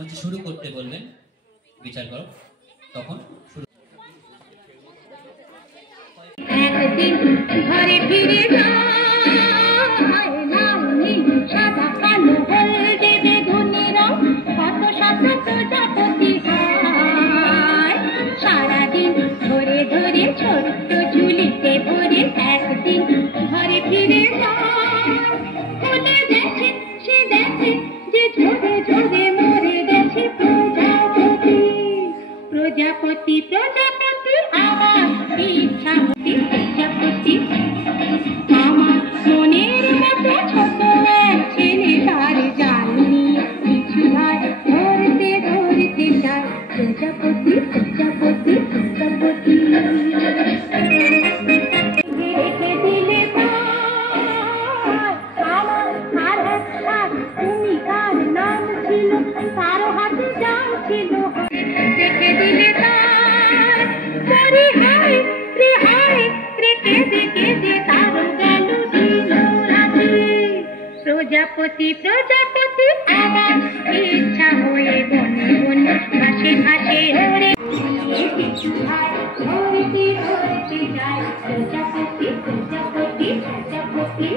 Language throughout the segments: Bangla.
মঞ্চে শুরু করতে বলবেন বিচার করো, তখন শুরু। একদিন ঘরে ফিরে সাদা কালো হলদে বেগুনি রং, কত শত প্রজাপতি হয় সারাদিন ধরে ধরে ছোট্ট ঝুলিতে ভরে। একদিন ঘরে ফিরে মনে দেখে সে দেখে যে ঝরে ঝরে মরে গেছে প্রজাপতি। প্রজাপতি প্রজাপতি আমার ইচ্ছা হতি প্রজাপতি, আমার মনের মতো ছোট এক ছেলে তার জানি কিছু আর ধরতে ধরতে চায়। প্রজাপতি প্রজাপতি প্রজাপতি রেখে দিলে আমার আর একটা তুমি কার নাম ছিল, তার হাতে যাও ছিল রেখে দিলে তার পরি হায় রে হায় রে কেঁদে কেঁদে তার গেল দিল রাতে। প্রজাপতি প্রজাপতি আমার ইচ্ছা হয়ে বনে বনে ঘাসে ঘাসে ওরে ধরতে ধরতে যায়। প্রজাপতি প্রজাপতি প্রজাপতি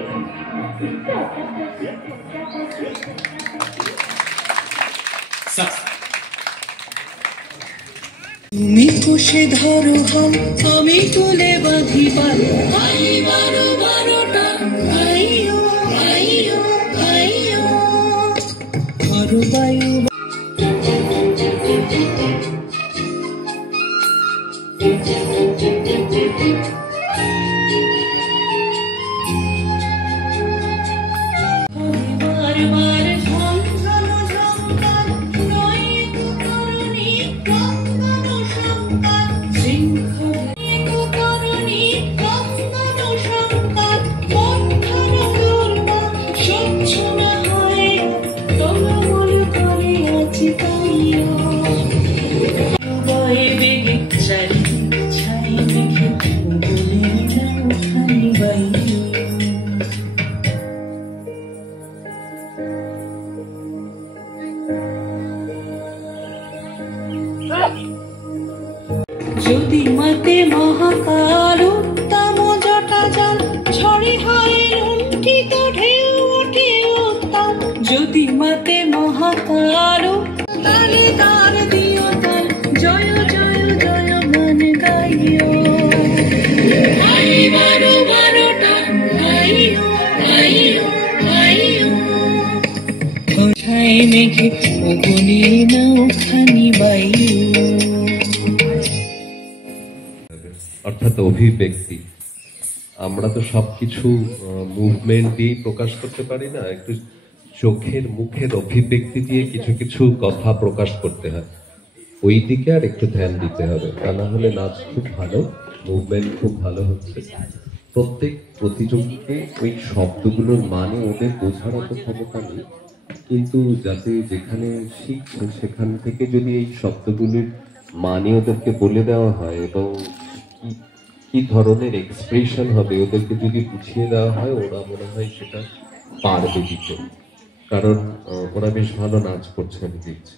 প্রজাপতি প্রজাপতি। তুমি কষে ধরো হাল, আমি তুলে বাঁধি পাল, আই বারো বারোটা আইও আইও আইও আরো বায়ু। যদি মাতে মহাকাল উত্তম জটা জল ঝড়ে হয় লুণ্ঠিত ঢেউ ওঠে উত্তাল। যদি মাতে মহাকাল তালে তার দিও তাল, জয় জয় জয় গান গাইও। আই বারো বারোটা আইও আইও আইও ছাই মেঘে অগুনে নৌখানি বাইও। অর্থাৎ অভিব্যক্তি। আমরা তো সবকিছু মুভমেন্ট দিয়েই প্রকাশ করতে পারি না, একটু চোখের মুখের অভিব্যক্তি দিয়ে কিছু কিছু কথা প্রকাশ করতে হয়, ওই দিকে আর একটু ধ্যান দিতে হবে। তা না হলে নাচ খুব ভালো, মুভমেন্ট খুব ভালো হচ্ছে, প্রত্যেক প্রতিযোগীকে ওই শব্দগুলোর মানে ওদের বোঝার অত ক্ষমতা নেই, কিন্তু যাতে যেখানে শিখছে সেখান থেকে যদি এই শব্দগুলির মানে ওদেরকে বলে দেওয়া হয় এবং কি ধরনের এক্সপ্রেশন হবে ওদেরকে যদি বুঝিয়ে দেওয়া হয়, ওরা মনে হয় সেটা পারবে দিতে, কারণ ওরা বেশ ভালো নাচ করছে আমি দেখছি।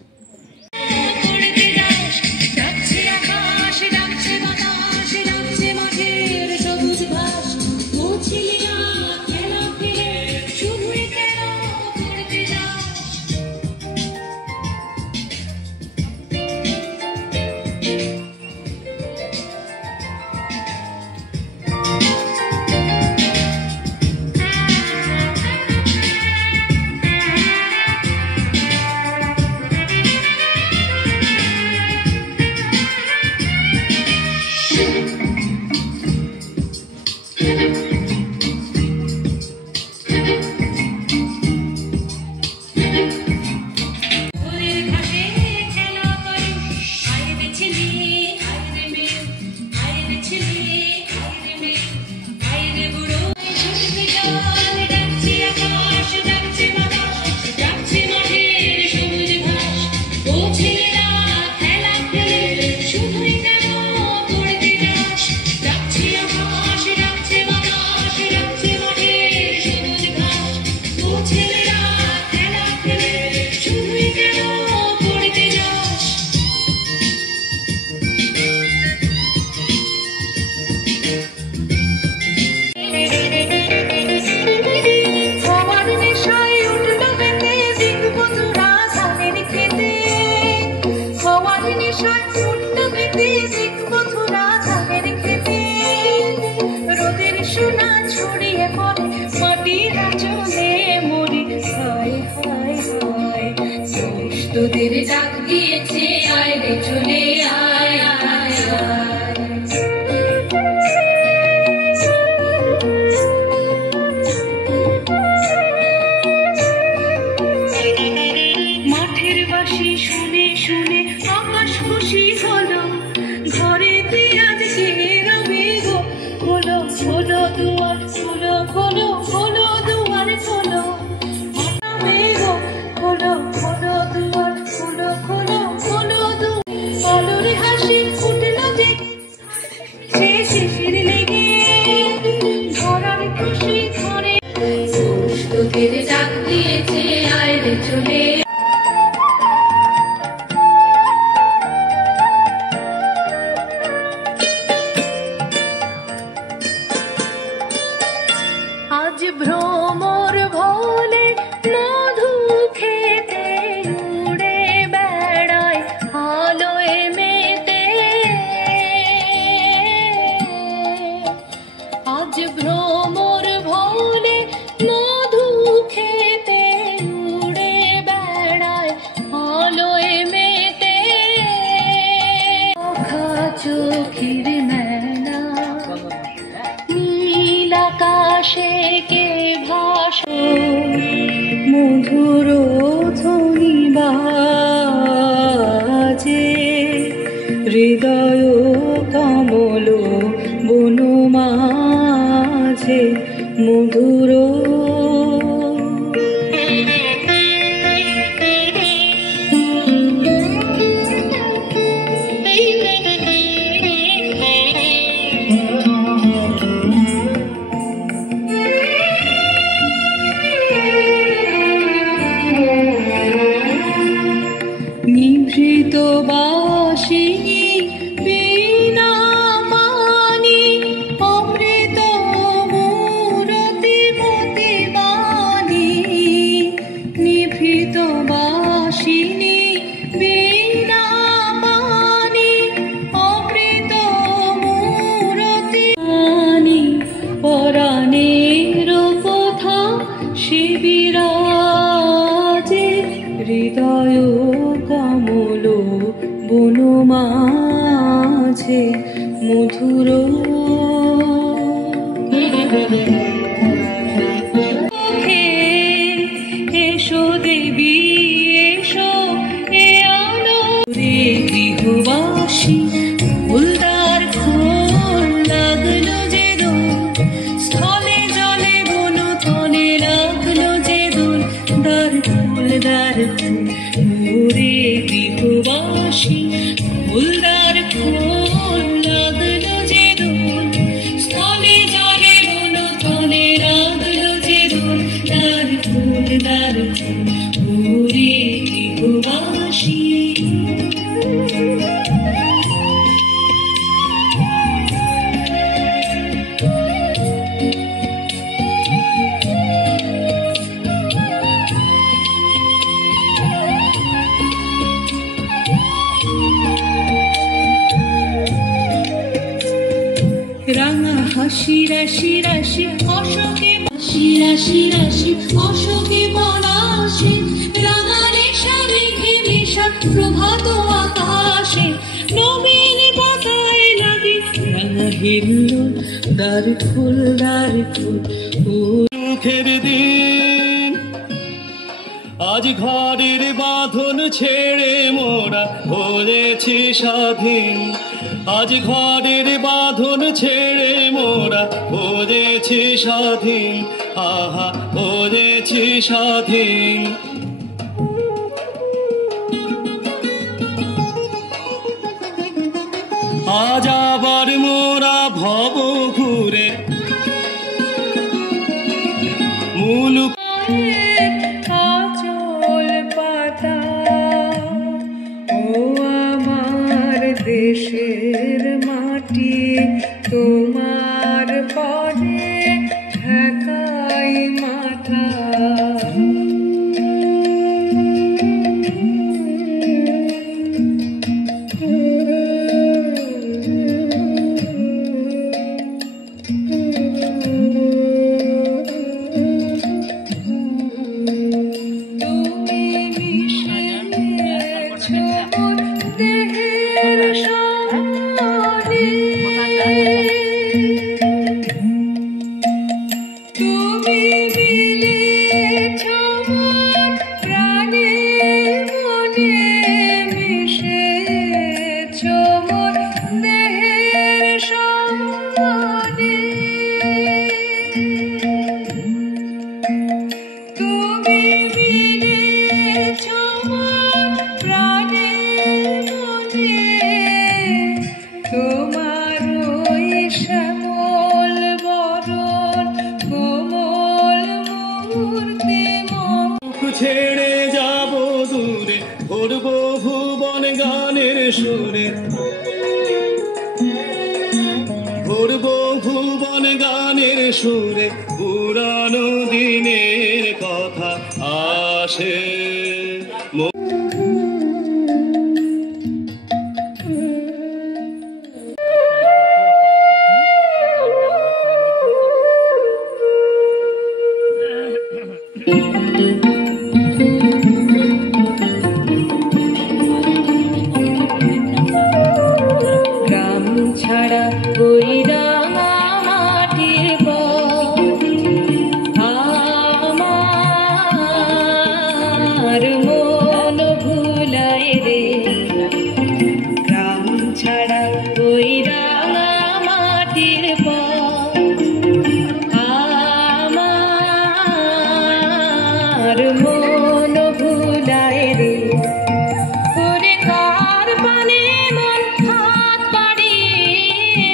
নেশায় মুন্ড পেতে দেখবো ধুলা ধানের খেতে রোদের সোনা ছড়িয়ে পড়ে মাটির আঁচলে মরি হায় হায় হায় দোষ তোদের ডাক দিয়েছে আয় রে চলে আয় আয় আয় মাঠের বাঁশি শুনে শুনে আকাশ খুশি হলো ঘরেতে আজকে রবে গো খোলো খোলো দুয়ার খোলো খোলো খোলো দুয়ার খোলো রবে গো খোলো খোলো দুয়ার খোলো খোলো খোলো দুয়ার আলোর হাসি ফুটলো যে সে শিশির লেগে ধরার খুশি ধরে দোষ তোদের ডাক দিয়েছে আয় রে চলে আজ ভ্রমর ভোলে মধু খেতে উড়ে বেড়ায় আলোয় মেতে আজ ভ্রমর ভোলে মধু খেতে উড়ে বেড়ায় আলোয় মেতে চোখা চোখির মেলা নীল আকাশে কে ভাসো মধুর ধ্বনি বাজে হৃদয় কমল বন মাঝে মধুর নিভৃত বাসিনী বীণা মানি অমৃত মূরতি মতি বাণী নিভৃত বাসিনী বীণা মানি অমৃত মূরতি বাণী পরাণের কথা শিবিরাজে হৃদয় কমল বন মাঝে মধুর এসো দেবী এসো এ আলো রে গৃহবাসী ফুলদার খোল লাগলো যে দোল স্থলে জলে বন তলে লাগলো যে দোল দার ফুল দার ফুল মোরে গৃহবাসী ফুলদার খোল লাগলো যে দোল স্থলে জলে বন তলে লাগলো যে দোল দার ফুল মোরে গৃহবাসী রাঙা হাসি রাশি রাশি অশোকে হাসি রাশি রাশি অশোকে পলাশে রাঙা রেশা মেঘে মেশা প্রভাত আকাশে নবীন পতায় লাগে রাঙা হিল্লোল দার ফুল সুখের দিন আজ ঘরের বাঁধন ছেড়ে মোরা হয়েছি স্বাধীন আজ ঘরের বাঁধন ছেড়ে মোরা হয়েছি স্বাধীন আহা হয়েছি স্বাধীন আজ আবার মোরা ভব ঘুরে মূল আঁচল পাতা ও আমার দেশের মাটি তোমার পরে ঠেকাই মাথা ভরব ভুবন গানের সুরে, ভরব ভুবন গানের সুরে, পুরানো দিনের কথা আসে। গ্রাম ছাড়া ওই রাঙা মাটির পথ আমার মন ভুলায় রে। গ্রাম ছাড়া ওই রাঙা মাটির পথ আমার মন ভুলায় রে। ওরে কার পানে মন হাত বাড়িয়ে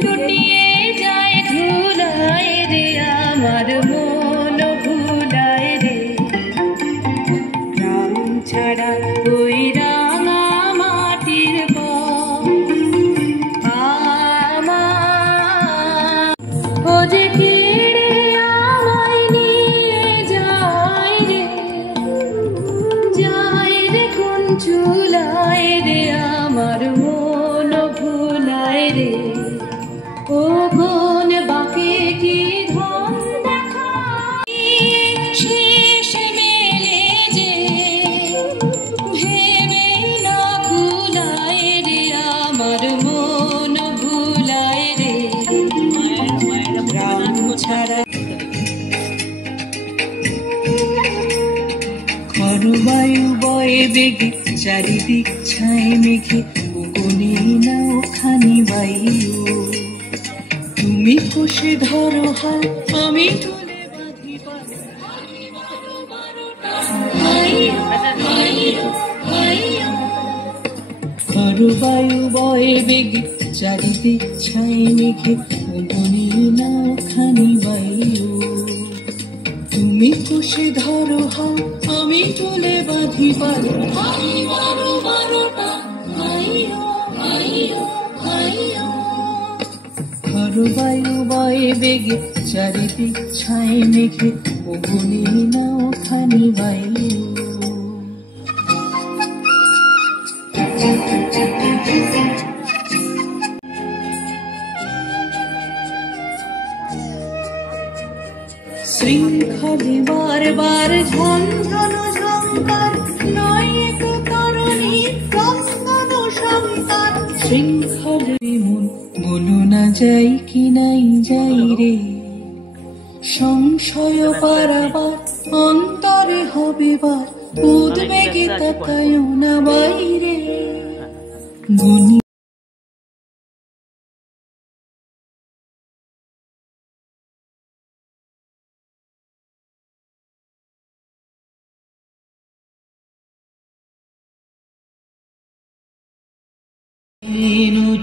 ছুটিয়ে যায় ধুলায় রে, আমার মন ভুলায় রে। গ্রাম ছাড়া ওই রাঙা মাটির পথ আমার ও যে কেড়ে আমায় নিয়ে যায় রে, যায় রে কোন চুলায় রে, আমার মন ভুলায় রে। ও কোন বাকে কি ধন দেখায় শেষ মেলে যে, ভেবে না কুলায় রে, আমার মন ভুলায় রে। গ্রাম ছাড়া খরবায়ু বয়ে বেগে চারিদিক ছায় মেঘে, ওগনে না ওখানি বায়ু। তুমি কষে ধরো হাল, আমি তুলে বাঁধি পাল। খরবায়ু বয়ে বেগে চারিদিক ছায় মেঘে, ওগনে না ওখানি বায়ু। তুমি কষে ধরো হাল, আমি তুলে বাঁধি পাল। খরবায়ু বয়ে বেগে চারিদিক ছায় মেঘে, ওগনে না ওখানি বায়ু। শৃঙ্খলে বারবার ঝঞ্ঝন ঝঙ্কার, নয় এক কারণে ক্রন্দন সন্তান। শৃঙ্খলে মন বলো না যাই কি নাই যাই রে, সংশয় পারাবার অন্তরে হবে বার, উদ্বেগে তাকায় না বাইরে। গুনি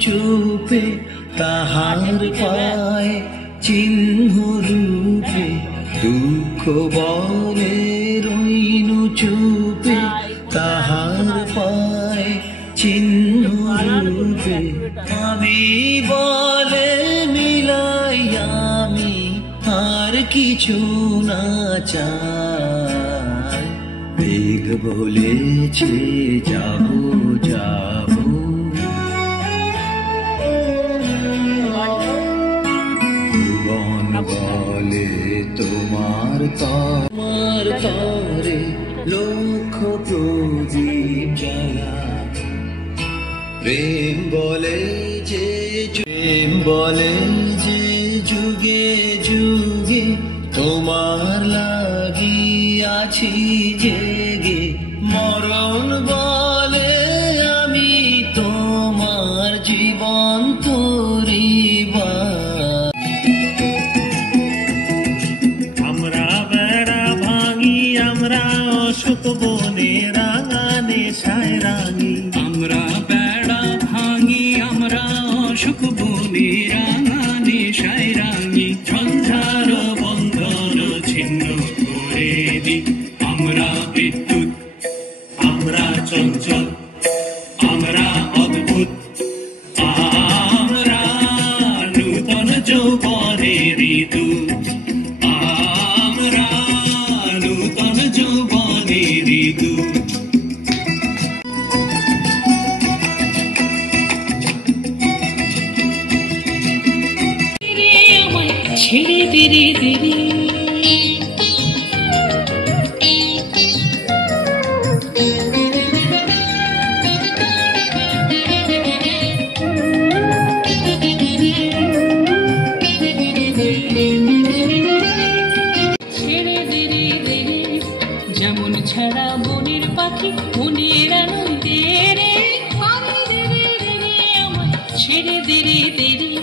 চুপে তাহার পায় চিহ্ন রূপে, দুঃখ বলে রইনু চুপে তাহার পায় চিহ্ন রূপে। আমি বলে মিলাই আমি আর কিছু না চাই, মেঘ বলেছে যাবো যাবো, বলে তোমার তোমার তরে লক্ষ প্রদীপ জ্বালা। প্রেম বলে যে যুগে যুগে তোমার লাগি আছি জেগে। মরণ বলে আমি তোমার জীবন তরিবা। অশোক বনে রাঙা নেশায় রাঙি, আমরা বেড়া ভাঙি, আমরা অশোক বনে রাঙা নেশায় রাঙি। ঝঞ্ঝার বন্ধন ছিন্ন করে দি, আমরা বিদ্যুৎ চঞ্চল আমরা অদ্ভুত আমরা নূতন যৌবনের ঋতু আমরা নূতন যৌবনের ঋতু ছেড়ে দেরে দেরে যেমন ছাড়া বনের পাখি মনের আনন্দে রে আমায় ছেড়ে দেরে দেরে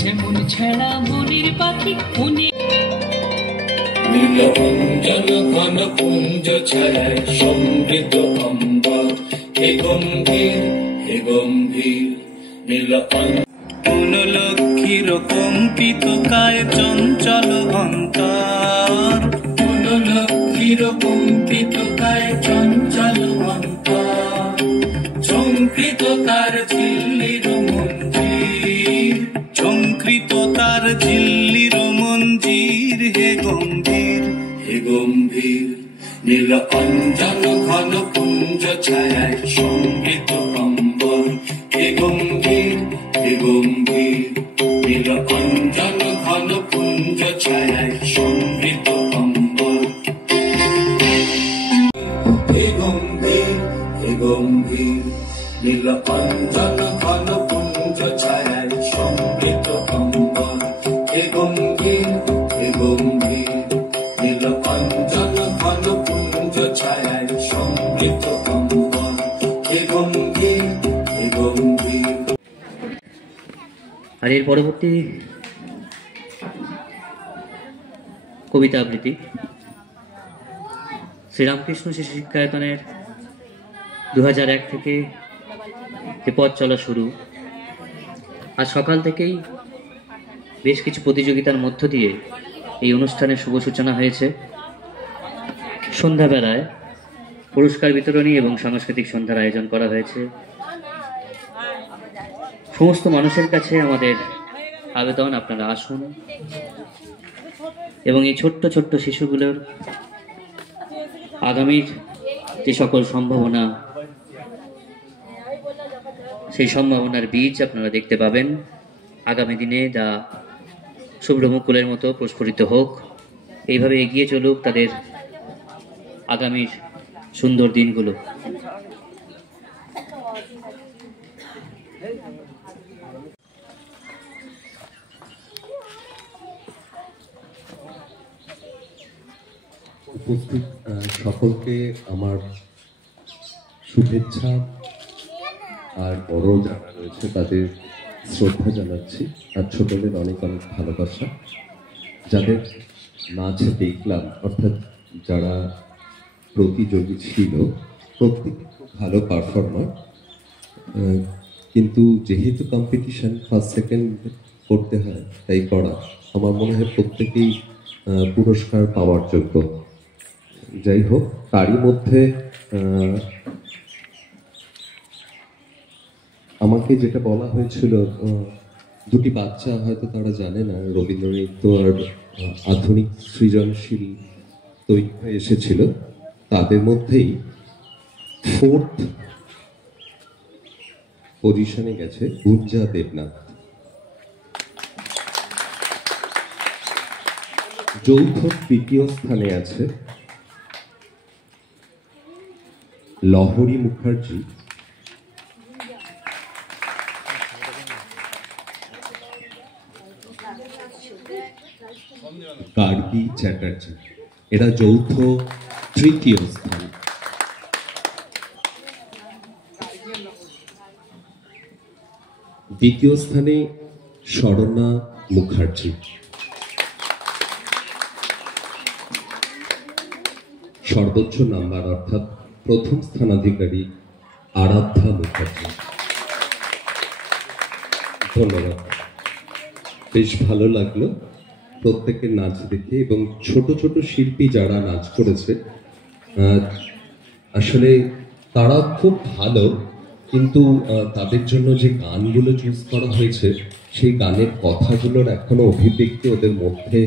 যেমন ছাড়া বনের পাখি মনে নীলঞ্জন ঘন পুঞ্জ ছায় সমৃদ্ধ অম্বর হে গম্ভীর নীল কোন লক্ষ্মীর কম্পিত কায় চঞ্চল অন্তর কোন লক্ষ্মীর কম্পিত কায় চঞ্চল অন্তর চঙ্কৃত তার ঝিল্লির মঞ্জির চঙ্কৃত তার ঝিল্লির মঞ্জির হে গম্ভীর নীল অঞ্জন ঘন পুঞ্জ ছায় সমৃদ্ধ অম্বর হে গম্ভীর নীল অঞ্জন ঘন পুঞ্জ ছায় সমৃদ্ধ অম্বর হে গম্ভীর নীল অঞ্জন ঘন পুঞ্জ ছায় সমৃদ্ধ অম্বর হে গম্ভীর নীল অঞ্জন ঘন পুঞ্জ ছায় সমৃদ্ধ অম্বর হে গম্ভীর আর এর পরবর্তী কবিতা আবৃত্তি শ্রীরামকৃষ্ণ শিশু শিক্ষায়তনের 2001 থেকে যে পথ চলা শুরু, আজ সকাল থেকেই বেশ কিছু প্রতিযোগিতার মধ্য দিয়ে এই অনুষ্ঠানের শুভ সূচনা হয়েছে। সন্ধ্যাবেলায় পুরস্কার বিতরণী এবং সাংস্কৃতিক সন্ধ্যার আয়োজন করা হয়েছে। সমস্ত মানুষের কাছে আমাদের আবেদন, আপনারা আসুন এবং এই ছোট্ট ছোট্ট শিশুগুলোর আগামীর যে সকল সম্ভাবনা, সেই সম্ভাবনার বীজ আপনারা দেখতে পাবেন। আগামী দিনে যা শুভ্রমুকুলের মতো প্রস্ফুটিত হোক, এইভাবে এগিয়ে চলুক তাদের আগামীর সুন্দর দিনগুলো। উপস্থিত সকলকে আমার শুভেচ্ছা, আর বড় যারা রয়েছে তাদের শ্রদ্ধা জানাচ্ছি, আর ছোটদের অনেক অনেক ভালোবাসা। যাদের নাচ দেখলাম, অর্থাৎ যারা প্রতিযোগী ছিল, প্রত্যেকে খুব ভালো পারফর্মার, কিন্তু যেহেতু কম্পিটিশন ফার্স্ট সেকেন্ড করতে হয়, তাই করা আমার মনে হয় প্রত্যেকেই পুরস্কার পাওয়ার যোগ্য। যাই হোক, তারই মধ্যে আমাকে যেটা বলা হয়েছিল, দুটি বাচ্চা হয়তো তারা জানে না রবীন্দ্রনৃত্য আর আধুনিক সৃজনশীল তৈরি হয়ে এসেছিল, তাদের মধ্যেই 4th পজিশনে গেছে গুঞ্জা দেবনাথ। যৌথ 3য় স্থানে আছে লহরী মুখার্জি, গার্গী চ্যাটার্জি। এরা যৌথ 3য় স্থান। দ্বিতীয় স্থানে শরণা মুখার্জি। সর্বোচ্চ নাম্বার অর্থাৎ প্রথম স্থানাধিকারী আরাধ্যা মুখার্জি। ধন্যবাদ। বেশ ভালো লাগলো প্রত্যেকের নাচ দেখে, এবং ছোট ছোট শিল্পী যারা নাচ করেছে, আসলে তারা খুব ভালো, কিন্তু তাদের জন্য যে গানগুলো চুজ করা হয়েছে সেই গানের কথাগুলোর এখনো অভিব্যক্তি ওদের মধ্যে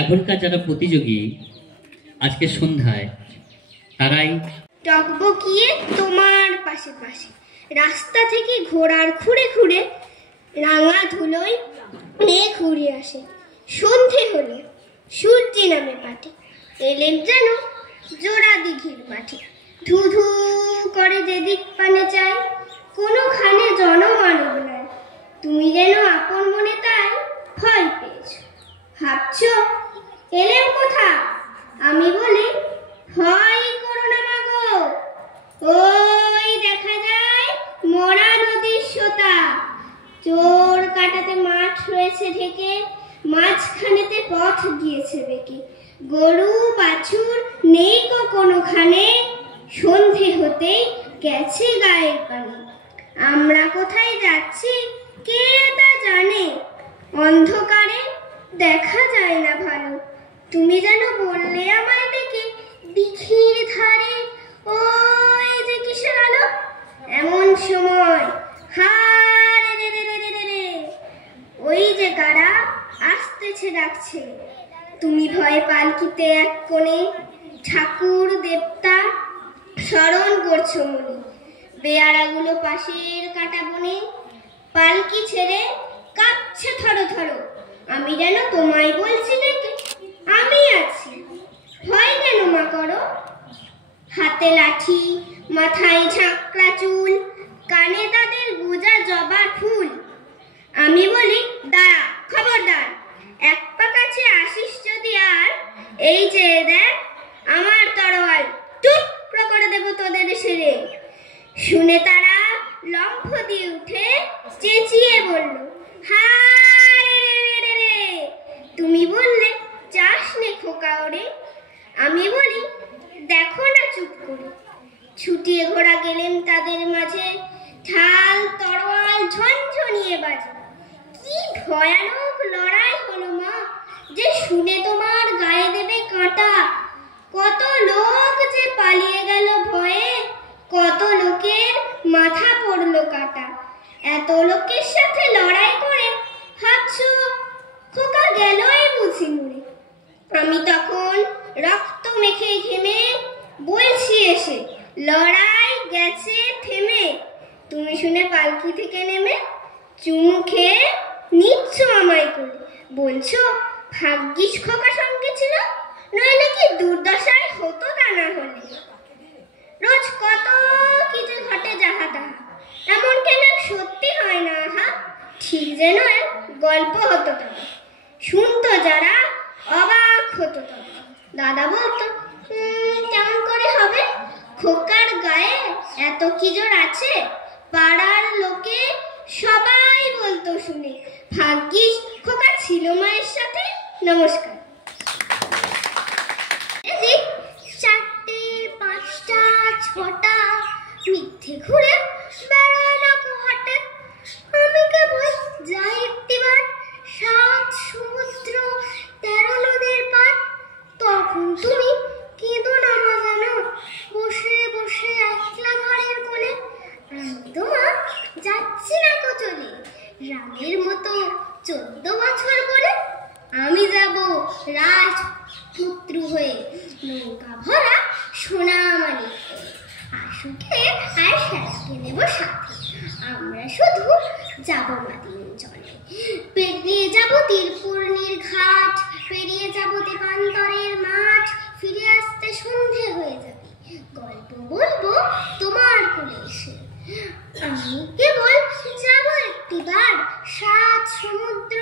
এখনকার যারা প্রতিযোগী আজকে সন্ধ্যায় তারাই টকবকিয়ে তোমার পাশে পাশে রাস্তা থেকে ঘোড়ার খুঁড়ে খুঁড়ে রাঙা ধুলোয় মেঘ ঘুরে আসে। সন্ধে হলো, সূর্যি নামে পাটে এলেন যেন জোড়া দিঘির মাঠে। ধু ধু করে যেদিক পানে চাই, কোনোখানে জনমানব নাই। তুমি যেন আপন মনে তাই ভয় পেয়েছ, ভাবছ এলেম কোথা? আমি বলি ভয় করো না মাগো, ওই দেখা যায় মরা নদীর সোতা। চোর কাটাতে মাঠ রয়েছে ঢেকে, মাঝখানেতে পথ গিয়েছে বেঁকে। গরু বাছুর নেই কো কোনোখানে, সন্ধে হতেই গেছে গায়ের পানে। আমরা কোথায় যাচ্ছি কে তা জানে, অন্ধকারে দেখা যায় না ভালো। তুমি যেন বললে আমায় ডেকে দিঘির ধারে ওই যে কিসের আলো। এমন সময় হারে রে রে রে রে রে, ওই যে কারা আসতেছে ডাকছে। তুমি ভয় পালকিতে এক কোণে ঠাকুর দেবতা স্মরণ করছো মনে। বেয়ারাগুলো পাশের কাটা বনে পালকি ছেড়ে কাঁপছে থরো থরো। আমি যেন তোমায় বলছি ডেকে আমি আছি, ভয় কেন মা করো। হাতে লাঠি, মাথায় ঝাঁকড়া চুল, কানে তাদের গুজা জবা ফুল। আমি বলি দাঁড়া, খবরদার, এক পা কাছে আসিস যদি আর, এই যে দেখ আমার তরোয়াল, টুকরো করে দেবো তোদের সেরে। শুনে তারা লম্ফ দিয়ে উঠে চেঁচিয়ে বলল হায় রে রে রে। তুমি বললে চাস নে খোকা ওরে। আমি বলি দেখো না চুপ করে। ছুটিয়ে ঘোড়া গেলেন তাদের মাঝে, ঢাল তরোয়াল ঝনঝনিয়ে বাজে। কি ভয়ানক লড়াই হলো মা, যে শুনে তোমার গায়ে দেবে কাঁটা। কত লোক যে পালিয়ে গেল ভয়ে, কত লোকের মাথা পড়লো কাটা। এত লোকের সাথে লড়াই করে ভাবছো খোকা গেলই বুঝি মরে। আমি তখন রক্ত মেখে ঘেমে বলছি এসে লড়াই গেছে থেমে। তুমি শুনে পালকি থেকে নেমে চুমু খেয়ে নিচ্ছ আমায় করে, বলছো ভাগ্যিস খোকা সঙ্গে ছিল, নইলে কি দুর্দশায় হতো তা না হলে। রোজ কত কিছু ঘটে যাহা তাহা, এমন কেন সত্যি হয় না আহা। ঠিক যেন এক গল্প হতো তবে, শুনতো যারা অবাক হতো তবে। দাদা বলতো কেমন করে হবে, খোকার গায়ে এত কি জোর আছে। পাড়ার লোকে সবাই বলতো শুনে, ভাগ্যিস খোকা ছিল মায়ের সাথে। নমস্কার। চারটে পাঁচটা ছটা মিথ্যে ঘুরে বেড়ায় না কোহাটে। আমি কেবল যাই একটিবার 7 সমুদ্র 13 নদীর পার। তখন তুমি কেঁদো না মা জানো, বসে বসে একলা ঘরের কোণে। আমি তো মা যাচ্ছি না কোচলে, রামের মতো 14 বছর করে। আমি যাব রাজপুত্র হয়ে, নৌকা ভরা সোনা মানিক। আশুকে আর শ্যাসকে নেব সাথে, আমরা শুধু যাব মাদিন চলে। পেরিয়ে যাব তীরপূর্ণির ঘাট, পেরিয়ে যাব দেবান্তরের মাঠ। ফিরে আসতে সন্ধে হয়ে যাবে, গল্প বলবো তোমার কোলে এসে। আমি কেবল যাব একটিবার 7 সমুদ্র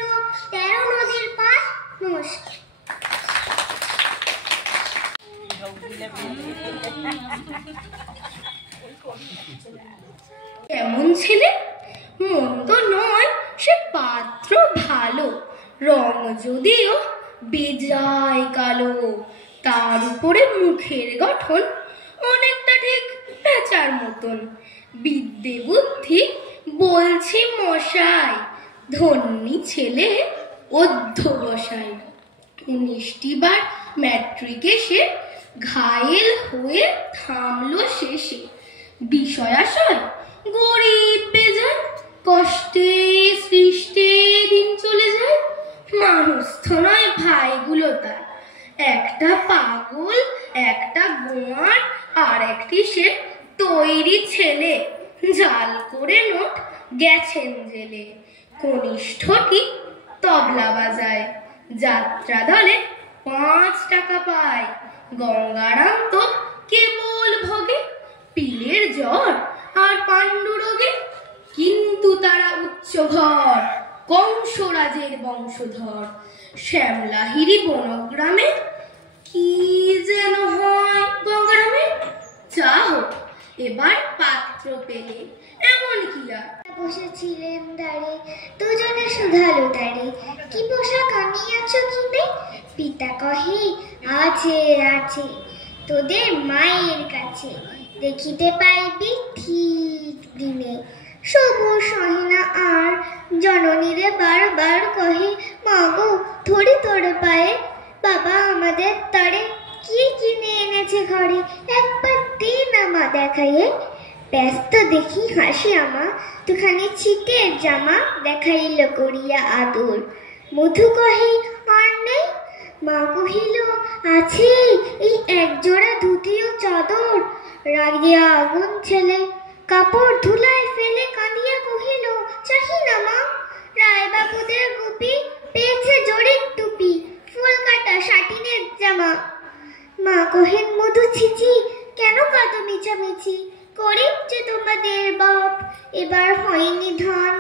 13 নদীর পার। নমস্কার। কেমন ছেলে? মন্দ নয়, সে পাত্র ভালো, রং যদিও বেজায় কালো। তার উপরে মুখের গঠন অনেকটা ঠিক পেঁচার মতন। বিদ্যে বুদ্ধি বলছি মশাই, ধন্যী ছেলে অধ্যবসায়। 19টি বার ম্যাট্রিকে সে ঘায়েল হয়ে থামলো শেষে। বিষয় আশয় গরিব বেজায়, কষ্টে সৃষ্টে দিন চলে যায়। মানুষ তো নয় ভাইগুলো তার, একটা পাগল, একটা গোয়ার, আর একটি সে তৈরি ছেলে। জাল করে নোট গেছেন জেলে, কনিষ্ঠটি তবলা বাজায়। যাত্রা দলে 5 টাকা পায়, গঙ্গারাম তো কেবল ভোগে পিলের জ্বর আর পাণ্ডুরোগে। কিন্তু তারা উচ্চ ঘর, কংসরাজের বংশধর। শ্যামলাহিরি বনগ্রামে কি যেন হয় গঙ্গারামে। যা হোক এবার পাত্র পেলে, এমন কি আর। বসেছিলেন দাঁড়ে দুজনে শুধালো তারে, কি পোশাক আনিয়াছ কিনে? পিতা কহে, আছে আছে তোদের মায়ের কাছে, দেখিতে পাইবি ঠিক দিনে। সবুর সহিনা আর জননীরে বারবার কহে, মা গো ধরি তোর পায়ে, বাবা আমাদের তরে কি কিনে এনেছে ঘরে, একবার দে না মা দেখাইয়ে। ব্যস্ত দেখি হাসি আমা, দুখানি ছিটের জামা দেখাইল করিয়া আদর। মধু কহে, আর নেই? মা কহিল, আছে এই একজোড়া ধুতি ও চাদর। রাগিয়া আগুন ছেলে কাপড় ধুলায় ফেলে কাঁদিয়া কহিল, চাহি না মা। রায়বাবুদের গুপি পেয়েছে জরির টুপি, ফুল কাটা সাটিনের জামা। মা কহেন, মধু ছিচি কেন কাঁদো মিছামিছি, গরিব যে তোমাদের বাপ, এবার হয়নি ধান,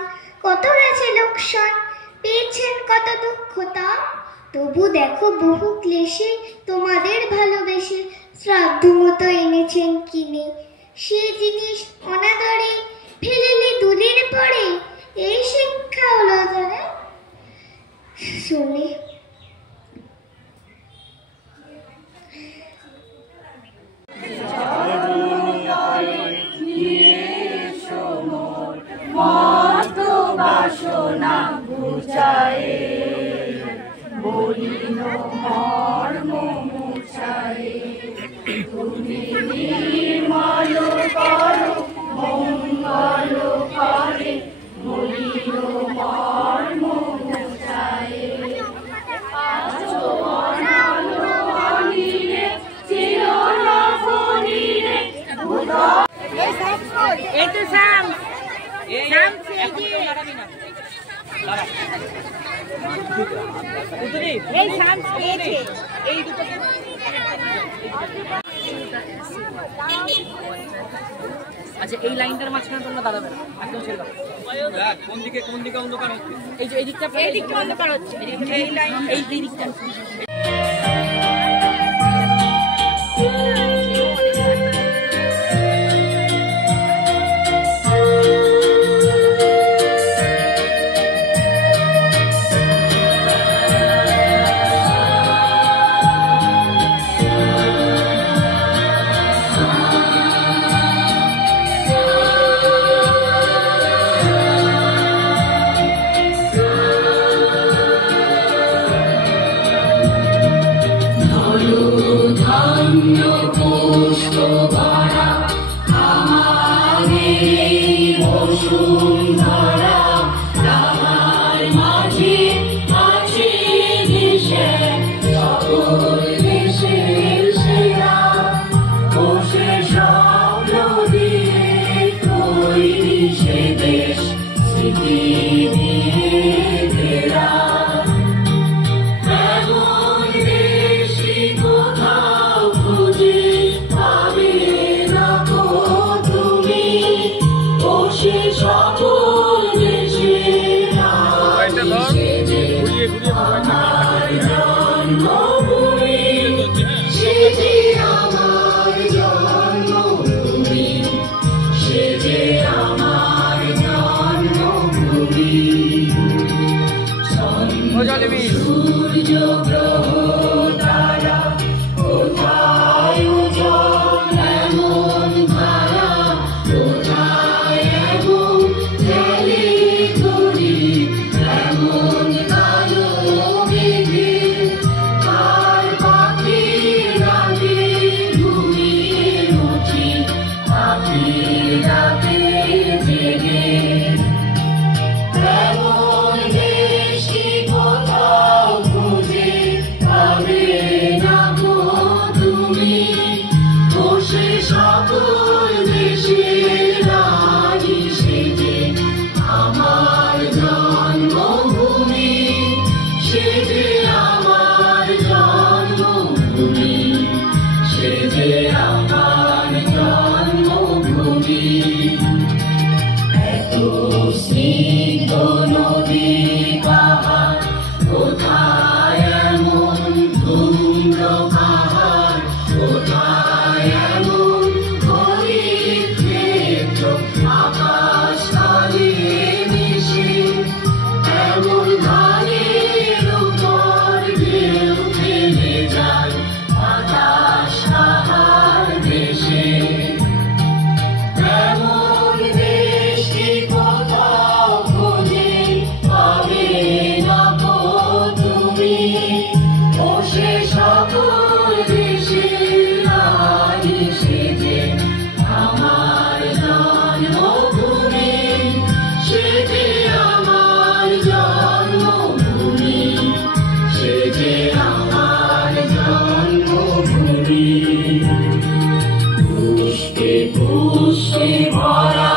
কত গেছে লোকসান, পেয়েছেন কত দুঃখতা। তবু দেখো বহু ক্লেশে তোমাদের ভালোবেসে শ্রাদ্ধ মতো এনেছেন কিনে। সে জিনিস অনাদরে ফেলেলে দুলের পরে, এই শিক্ষা হলো ধরে। শুনে বাসনা বুঝায়, বলিল মর্ম মুছায়। তুমি নির্মল করো মঙ্গল করে, বলিল মর্ম মুছায়। আছো অনালো অনিলে, চির নভনীলে, একটু সাম এই সাম পেয়েছে এই দুটো। আচ্ছা এই লাইনটার মাঝখানে তোমরা দাঁড়াবে না, একদম ছেড়ে দাও। কোন দিকে অন্ধকার হচ্ছে? এই যে এই দিকটা অন্ধকার হচ্ছে, এই লাইন এই দিকটা। তুমি ও সে সব সকল দেশের নারী সেজে আমার জন্মভূমি, সেজে আমার জন্মভূমি, সেজে আমার জন্মভূমি। পুষ্পে পুষ্পে ভরা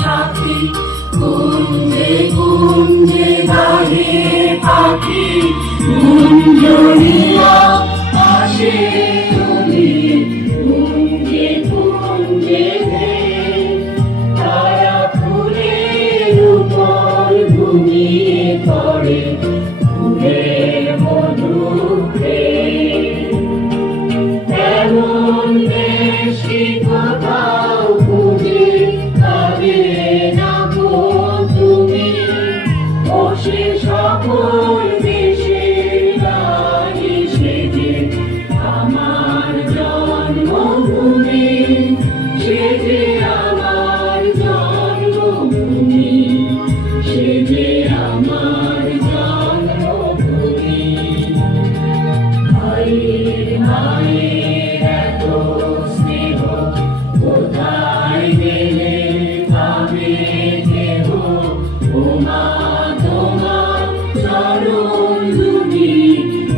সাথী, কুঞ্জে কুঞ্জে গাহে পাখি, কুঞ্জরিয়া আসে তুমি, কুঞ্জে কুঞ্জে তারা ফুলের উপর ঘুমিয়ে পড়ে, ফুলের মধুতে এমন বেশি কোথাও খুঁজে পাবে না গো তুমি, ও সে সকল দেশের নারী সেজে আমার জন্মভূমি, সেজে আমার জন্মভূমি, সেজে আমার জন্মভূমি। মায়ের মায়ের এত স্নেহ কোথায় গেলে পাবে দেহ, ও মা তোমার চরণ দুটি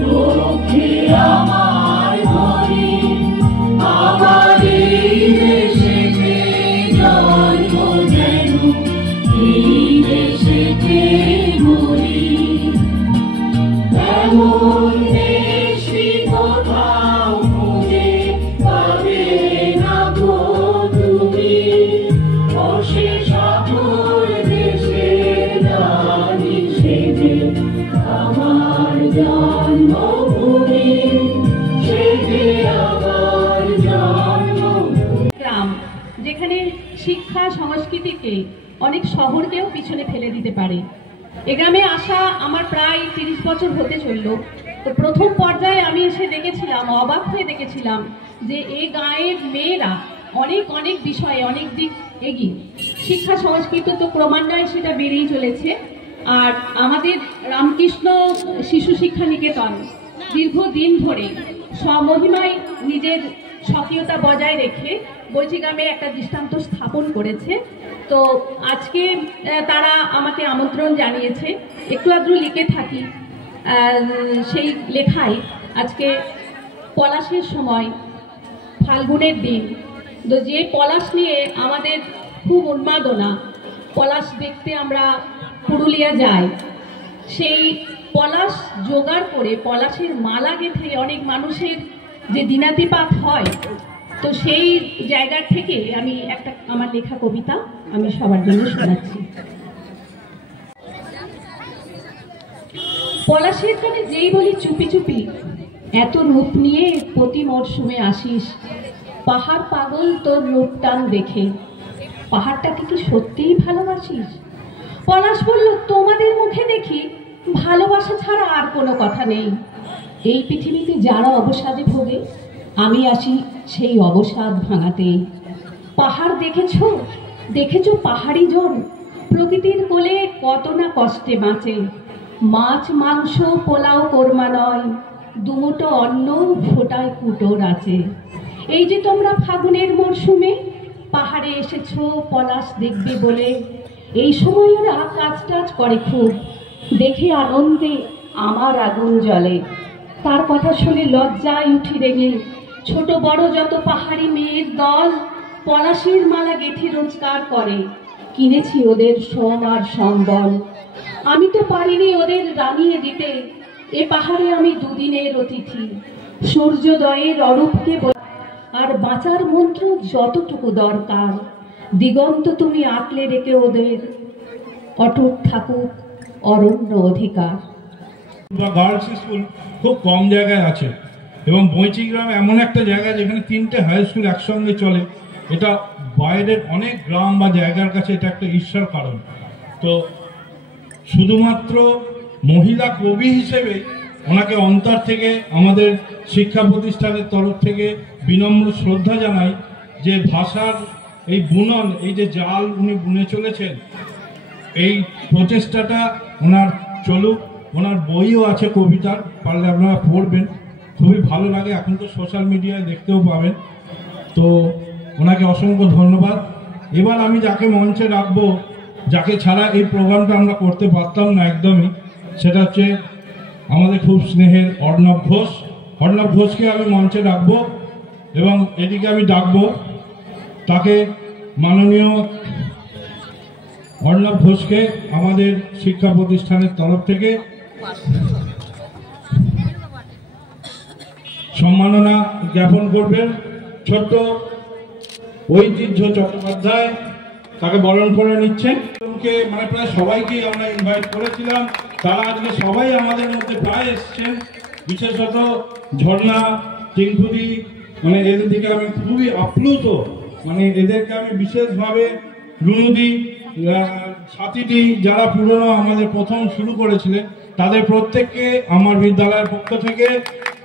পক্ষে আমার ধরি, আমার এই দেশেতে জন্ম যেন এই দেশেতে মরি, এমন দেশি কোথাও খুঁজে পাবে না গো তুমি, ও সে সকল দেশের নারী সেজে আমার জন্মভূমি, সেজে আমার জন্মভূমি। গ্রাম যেখানে শিক্ষা সংস্কৃতিকে অনেক শহরকেও পিছনে ফেলে দিতে পারে। এ গ্রামে আসা আমার প্রায় 30 বছর হতে চলল। তো প্রথম পর্যায়ে আমি এসে দেখেছিলাম, অবাক হয়ে দেখেছিলাম যে এই গাঁয়ের মেয়েরা অনেক অনেক বিষয়ে অনেক দিক এগিয়ে। শিক্ষা সংস্কৃতি তো ক্রমান্বয়ে সেটা বেড়েই চলেছে। আর আমাদের রামকৃষ্ণ শিশু শিক্ষা নিকেতন দীর্ঘদিন ধরে স্বমহিমায় নিজের স্বকীয়তা বজায় রেখে বৈচিগ্রামে একটা দৃষ্টান্ত স্থাপন করেছে। তো আজকে তারা আমাকে আমন্ত্রণ জানিয়েছে, একটু আধটু লিখে থাকি সেই লেখায় আজকে পলাশের সময়, ফাল্গুনের দিন, তো যে পলাশ নিয়ে আমাদের খুব উন্মাদনা, পলাশ দেখতে আমরা পুরুলিয়া যাই, সেই পলাশ জোগাড় করে পলাশের মালা গেঁথে অনেক মানুষের যে দিনাতিপাত হয়, তো সেই জায়গা থেকে আমি একটা আমার লেখা কবিতা আমি সবার জন্য শোনাচ্ছি। পলাশের কানে যেই বলি চুপি চুপি, এত রূপ নিয়ে প্রতি মরশুমে আসিস, পাহাড় পাগল তোর রূপটান দেখে, পাহাড়টাকে কি সত্যিই ভালোবাসিস? পলাশ বলল, তোমাদের মুখে দেখি ভালোবাসা ছাড়া আর কোনো কথা নেই। এই পৃথিবীতে যারা অবসাদে ভোগে, আমি আসি সেই অবসাদ ভাঙাতে। পাহাড় দেখেছো দেখেছো পাহাড়ি জন, প্রকৃতির কোলে কত না কষ্টে বাঁচে। মাছ মাংস পোলাও কোরমা নয়, দুমুটো অন্ন ফোটায় কুটোর আছে। এই যে তোমরা ফাগুনের মরশুমে পাহাড়ে এসেছো পলাশ দেখবে বলে, এই সময় ওরা কাজ টাজ করে খুব, দেখে আনন্দে আমার আগুন জ্বলে। তার কথা শুনে লজ্জায় উঠি রেগে, ছোট বড় যত পাহাড়ি মেয়ের দল পলাশের মালা গেঁথে রোজগার করে, কিনেছি ওদের সোম আর সম্বল। আমি তো পারিনি ওদের রাঙিয়ে দিতে, এ পাহাড়ে আমি দুদিনের অতিথি। সূর্যোদয়ের অরূপকে আর বাঁচার মন্ত্র যতটুকু দরকার, দিগন্ত তুমি আঁকলে রেখে ওদের, অটুট থাকুক অরণ্য অধিকার। গার্লস স্কুল খুব কম জায়গায় আছে এবং বৈচিগ্রাম এমন একটা জায়গা যেখানে 3টে হাই স্কুল একসঙ্গে চলে। এটা বাইরের অনেক গ্রাম বা জায়গার কাছে এটা একটা ঈশ্বর কারণ। তো শুধুমাত্র মহিলা কবি হিসেবে ওনাকে অন্তর থেকে আমাদের শিক্ষা প্রতিষ্ঠানের তরফ থেকে বিনম্র শ্রদ্ধা জানাই যে ভাষার এই বুনন, এই যে জাল উনি বুনে চলেছেন, এই প্রচেষ্টাটা ওনার চলুক। ওনার বইও আছে কবিতার, পারলে আপনারা পড়বেন। খুবই ভালো লাগে। এখন তো সোশ্যাল মিডিয়ায় দেখতেও পাবেন। তো ওনাকে অসংখ্য ধন্যবাদ। এবার আমি যাকে মঞ্চে রাখবো, যাকে ছাড়া এই প্রোগ্রামটা আমরা করতে পারতাম না একদমই, সেটা হচ্ছে আমাদের খুব স্নেহের অর্ণব ঘোষ। অর্ণব ঘোষকে আমি মঞ্চে রাখবো এবং এদিকে আমি ডাকবো তাকে, মাননীয় অর্ণব ঘোষকে আমাদের শিক্ষা প্রতিষ্ঠানের তরফ থেকে সম্মাননা জ্ঞাপন করবেন। ছোট্ট ঐতিহ্য চট্টোপাধ্যায় তাকে বরণ করে নিচ্ছেন। মানে প্রায় সবাইকেই আমরা ইনভাইট করেছিলাম, তারা আজকে সবাই আমাদের মধ্যে প্রায় এসছেন। বিশেষত ঝর্ণা, টিঙ্কুদি, মানে এদের দিকে আমি খুবই আপ্লুত। মানে এদেরকে আমি বিশেষভাবে, রুনুদি, সাথীদি, যারা পুরনো আমাদের প্রথম শুরু করেছিলেন, তাদের প্রত্যেককে আমার বিদ্যালয়ের পক্ষ থেকে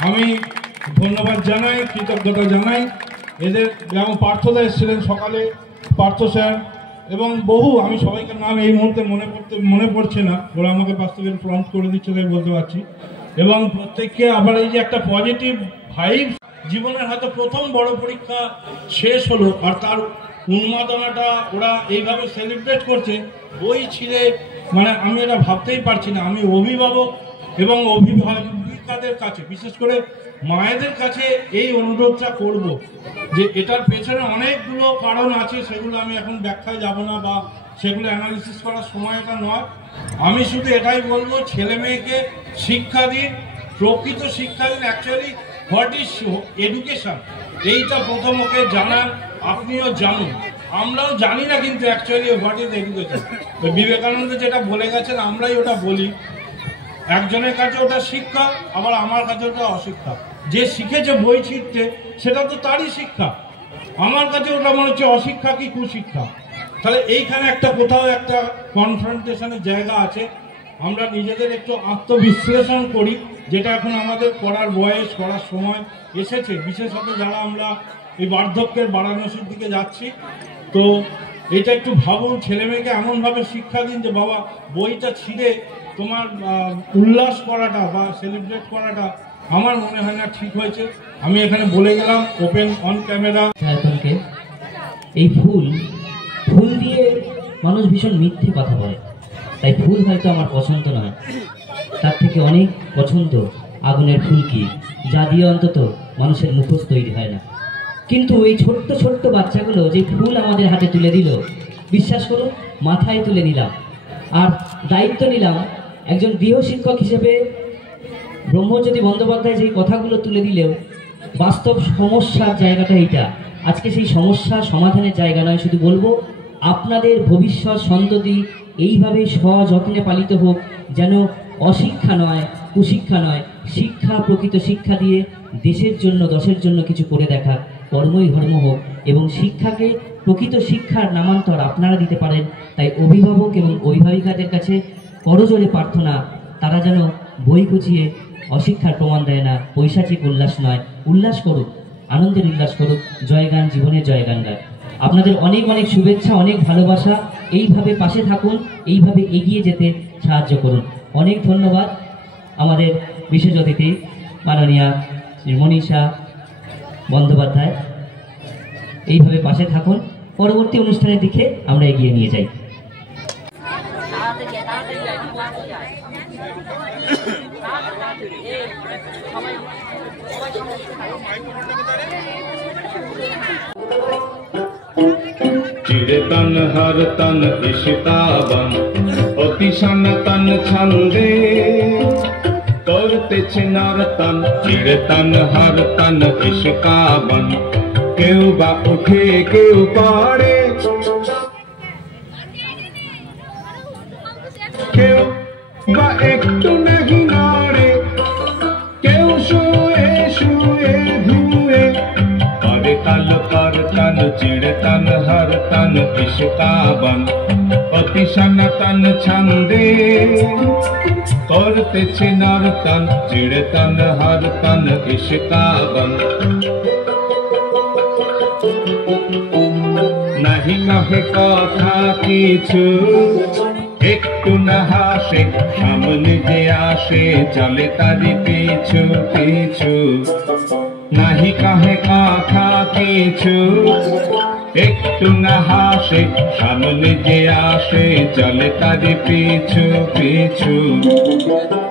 আমি ধন্যবাদ জানাই, কৃতজ্ঞতা জানাই। এদের যেমন পার্থদা এসেছিলেন সকালে, পার্থ স্যার এবং বহু, আমি সবাইকে নাম এই মুহূর্তে মনে পড়ছে না, ওরা আমাকে পাশ থেকে প্রম্পট করে দিচ্ছে তাই বলতে পারছি। এবং প্রত্যেককে আবার এই যে একটা পজিটিভ ভাইব, জীবনের হয়তো প্রথম বড় পরীক্ষা শেষ হলো আর তার উন্মাদনাটা ওরা এইভাবে সেলিব্রেট করছে, বই ছিঁড়ে, মানে আমি এটা ভাবতেই পারছি না। আমি অভিভাবক এবং অভিভাবিকাদের কাছে, বিশেষ করে মায়েদের কাছে এই অনুরোধটা করব যে এটার পেছনে অনেকগুলো কারণ আছে, সেগুলো আমি এখন ব্যাখ্যায় যাব না বা সেগুলো অ্যানালিসিস করার সময় এটা নয়। আমি শুধু এটাই বলবো, ছেলে মেয়েকে শিক্ষা দিন, প্রকৃত শিক্ষা দিন। অ্যাকচুয়ালি হোয়াট ইজ এডুকেশন, এইটা প্রথম ওকে জানান, আপনিও জানুন। আমরাও জানি না কিন্তু actually what is education. Vivekananda যেটা বলে গেছেন আমরাই ওটা বলি। একজনের কাছে ওটা শিক্ষা, আবার আমার কাছে ওটা অশিক্ষা। যে শিখেছে বই ছিঁড়তে, সেটা তো তারই শিক্ষা। আমার কাছে ওটা মনে হচ্ছে অশিক্ষা কি কুশিক্ষা। তাহলে এইখানে একটা কোথাও একটা কনফ্রন্টেশনের জায়গা আছে। আমরা নিজেদের একটু আত্মবিশ্লেষণ করি, যেটা এখন আমাদের করার বয়স, করার সময় এসেছে। বিশেষত যারা আমরা এই বার্ধক্যের বারাণসীর দিকে যাচ্ছি, তো এটা একটু ভাবুন, ছেলে মেয়েকে এমনভাবে শিক্ষা দিন যে বাবা বইটা ছিঁড়ে তোমার উল্লাস করাটা বা সেলিব্রেট করাটা আমার মনে হয় না ঠিক হয়েছে। আমি এখানে বলে গেলাম ওপেন অন ক্যামেরা। এই ফুল দিয়ে মানুষ ভীষণ মিথ্যে কথা বলে, তাই ফুল হয়তো আমার পছন্দ নয়, তার থেকে অনেক পছন্দ আগুনের ফুলকি, যা দিয়ে অন্তত মানুষের মুখোশ তৈরি হয় না। কিন্তু এই ছোট্ট ছোট্ট বাচ্চাগুলো যে ফুল আমাদের হাতে তুলে দিল, বিশ্বাস করুন মাথায় তুলে নিলাম আর দায়িত্ব নিলাম একজন গৃহশিক্ষক হিসেবে। ব্রহ্মজ্যোতি বন্দ্যোপাধ্যায় যেই কথাগুলো তুলে দিলেও বাস্তব সমস্যার জায়গাটা এইটা। আজকে সেই সমস্যা সমাধানের জায়গা নয়, শুধু বলবো আপনাদের ভবিষ্যৎ সন্ততি এইভাবে সযত্নে পালিত হোক, যেন অশিক্ষা নয়, কুশিক্ষা নয়, শিক্ষা, প্রকৃত শিক্ষা দিয়ে দেশের জন্য, দশের জন্য কিছু করে দেখা, কর্মই ধর্ম হোক। এবং শিক্ষাকে, প্রকৃত শিক্ষার নামান্তর আপনারা দিতে পারেন। তাই অভিভাবক এবং অভিভাবিকাদের কাছে করজোড়ে প্রার্থনা, তারা যেন বই কুচিয়ে অশিক্ষার প্রমাণ দেয় না, পৈশাচিক উল্লাস নয়, উল্লাস করুক, আনন্দের উল্লাস করুক, জয়গান, জীবনের জয়গান গায়। আপনাদের অনেক অনেক শুভেচ্ছা, অনেক ভালোবাসা। এইভাবে পাশে থাকুন, এইভাবে এগিয়ে যেতে সাহায্য করুন। অনেক ধন্যবাদ আমাদের বিশেষ অতিথি মাননীয়া মনীষা বন্দ্যোপাধ্যায়। এইভাবে পাশে থাকুন, পরবর্তী অনুষ্ঠানের দিকে আমরা এগিয়ে নিয়ে যাই। চিরতন হর তন ইশিতাবন অতিশান তন ছন্দে করতেছে নরতন। চিরতন হর তন ইশিতাবন, কেউ বা উঠে কেউ পড়ে, কেউ বা একটু নাহি নড়ে, কেউ শুয়ে শুয়ে ধুয়ে করে কাল কর তন। চিড়তন হর তন ইশকাবন অতিশান তন ছন্দে করতেছে নর্তন। চিড়তন হর তন ইশকাবন, নাহি নহে কথা কিছু, একটু না হাসে সামনে যে আসে চলে তারি পিছু পিছু নাহি কাহে কথা কিছু একটু না হাসে সামনে যে আসে চলে তারি পিছু পিছু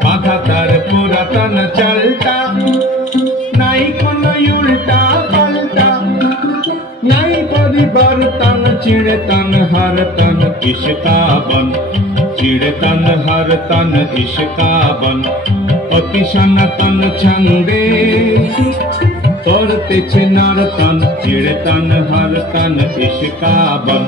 মাথা তার পুরাতন চলতা নাই কোনো উল্টা পাল্টা নাই পরিবর্তন চিড়তন হর তন ইশকাবন চিড়তন হর তন ইশকাবন অতি সনাতন ছন্দে করতেছে নর্তন চিড়তন হর তন ইশকাবন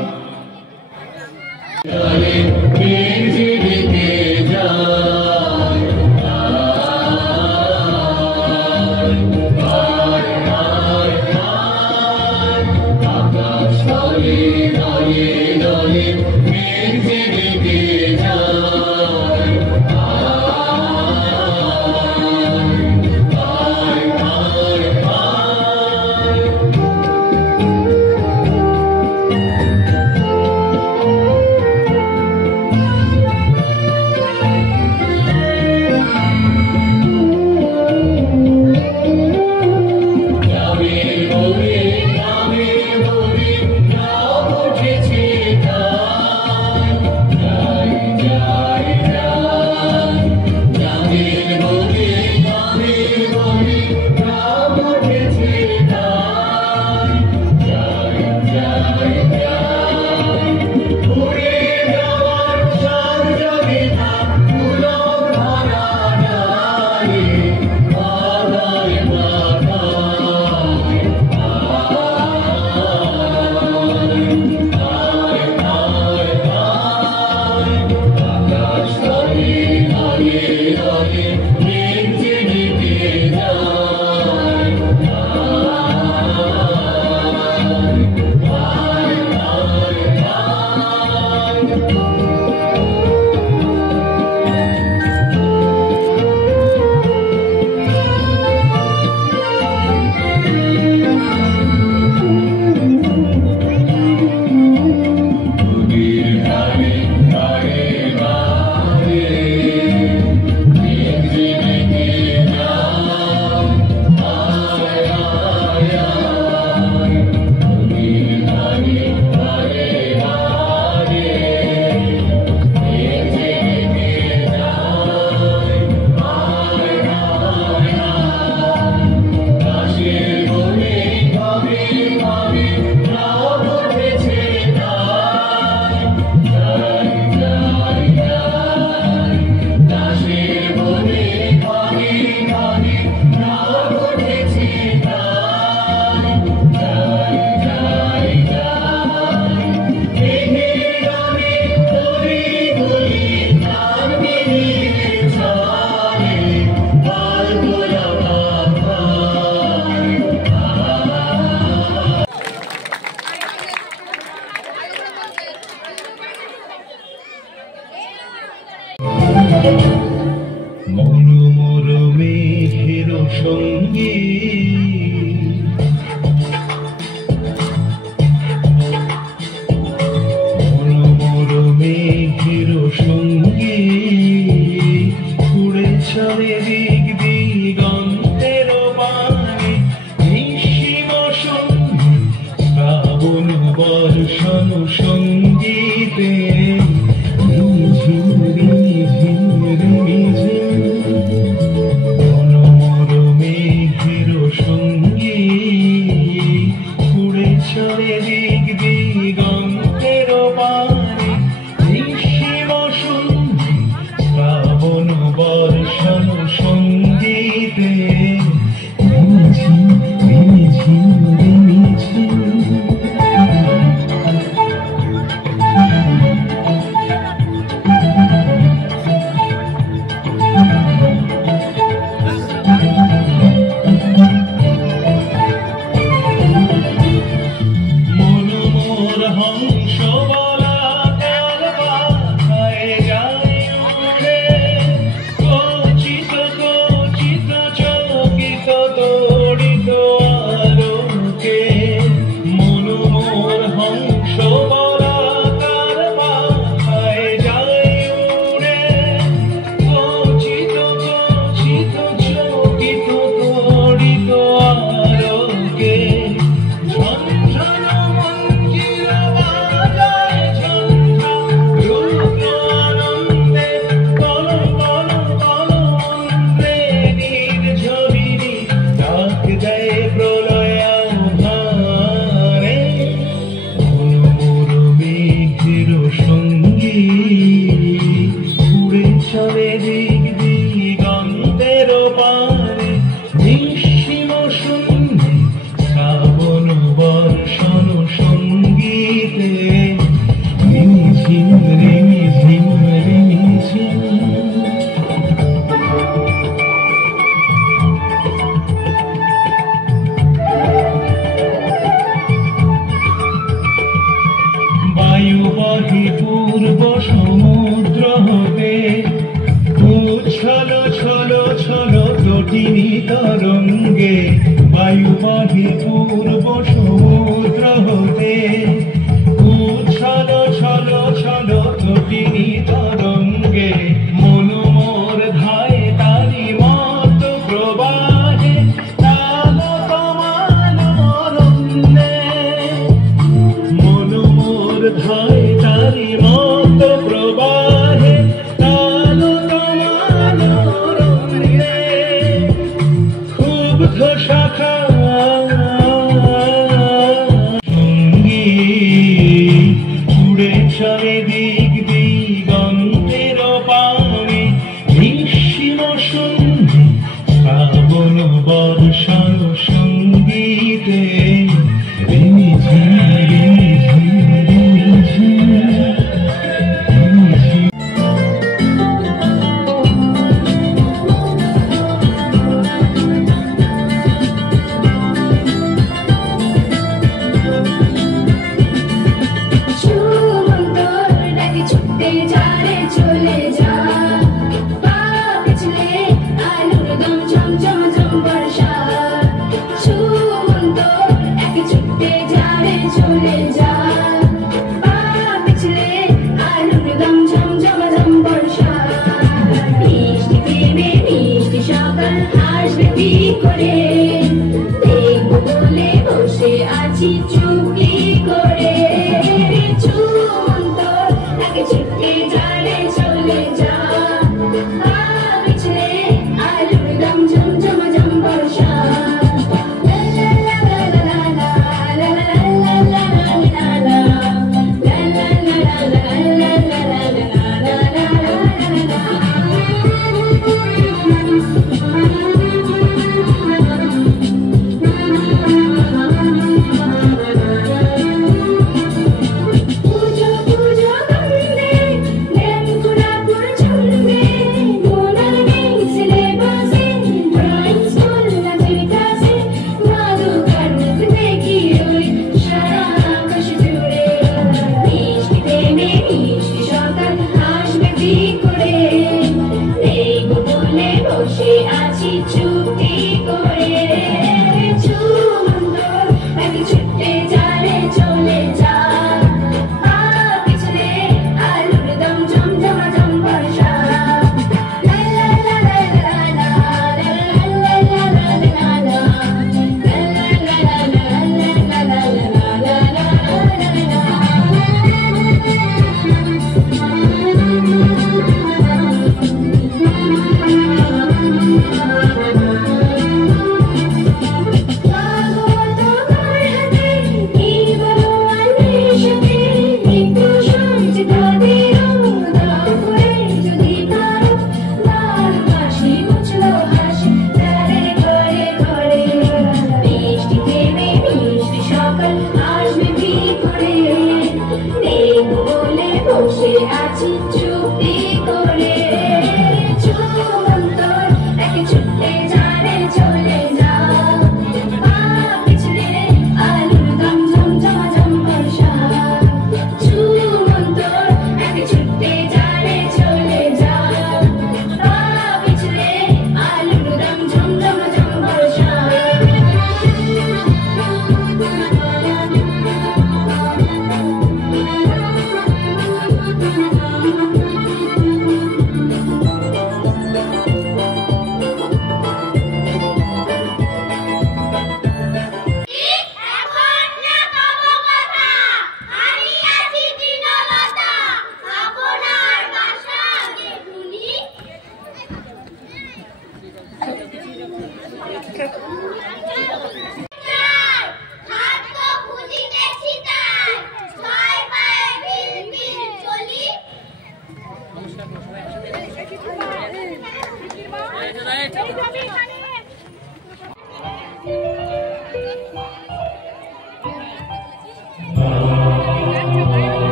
সমুদ্র হতে উচ্ছল ছল ছল তটিনী তরঙ্গে মনু মোর ধায় তারি মত প্রবাহে তাল কমাল রন্দে মনু মোর ধায় তারি মত প্রবাহে তাল কমাল রন্দে ক্ষুব্ধ শাখা দিক দিগন্তের পানে নিঃসীম সন্ধি শ্রাবণ বর্ষণ সঙ্গীতে রিমিঝি রিমিঝি রিমিঝি রিমিঝি। চলে যা পা পিছলে আলুর দম ঝম ঝম ঝম বর্ষা সুমন্ত এক ছুটে যারে চলে যা পা পিছলে আলুর দম ঝম ঝম ঝম বর্ষা মিষ্টি প্রেমে মিষ্টি সকাল আসবে ঠিক করে দেখবো বলে বসে আছি চুপি করে সুমন্ত এক ছুটে যারে চলে যা পা পিছলে আলুর দম ঝম ঝম ঝম বর্ষা লা লা লা লা লা লা লা লা লা লা লা বসে আছি চুপি করে সুমন্ত এক ছুটে যারে চলে যা পা পিছলে আলুর দম ঝম ঝম ঝম বর্ষা লা লা লা লা লা লা লা লা লা লা লা বসে আছি চুপি করে সুমন্ত এক ছুটে যারে চলে যা পা পিছলে আলুর দম ঝম ঝম ঝম বর্ষা সুমন্ত এক ছুটে যারে চলে যা পা পিছলে আলুর দম ঝম ঝম ঝম বর্ষা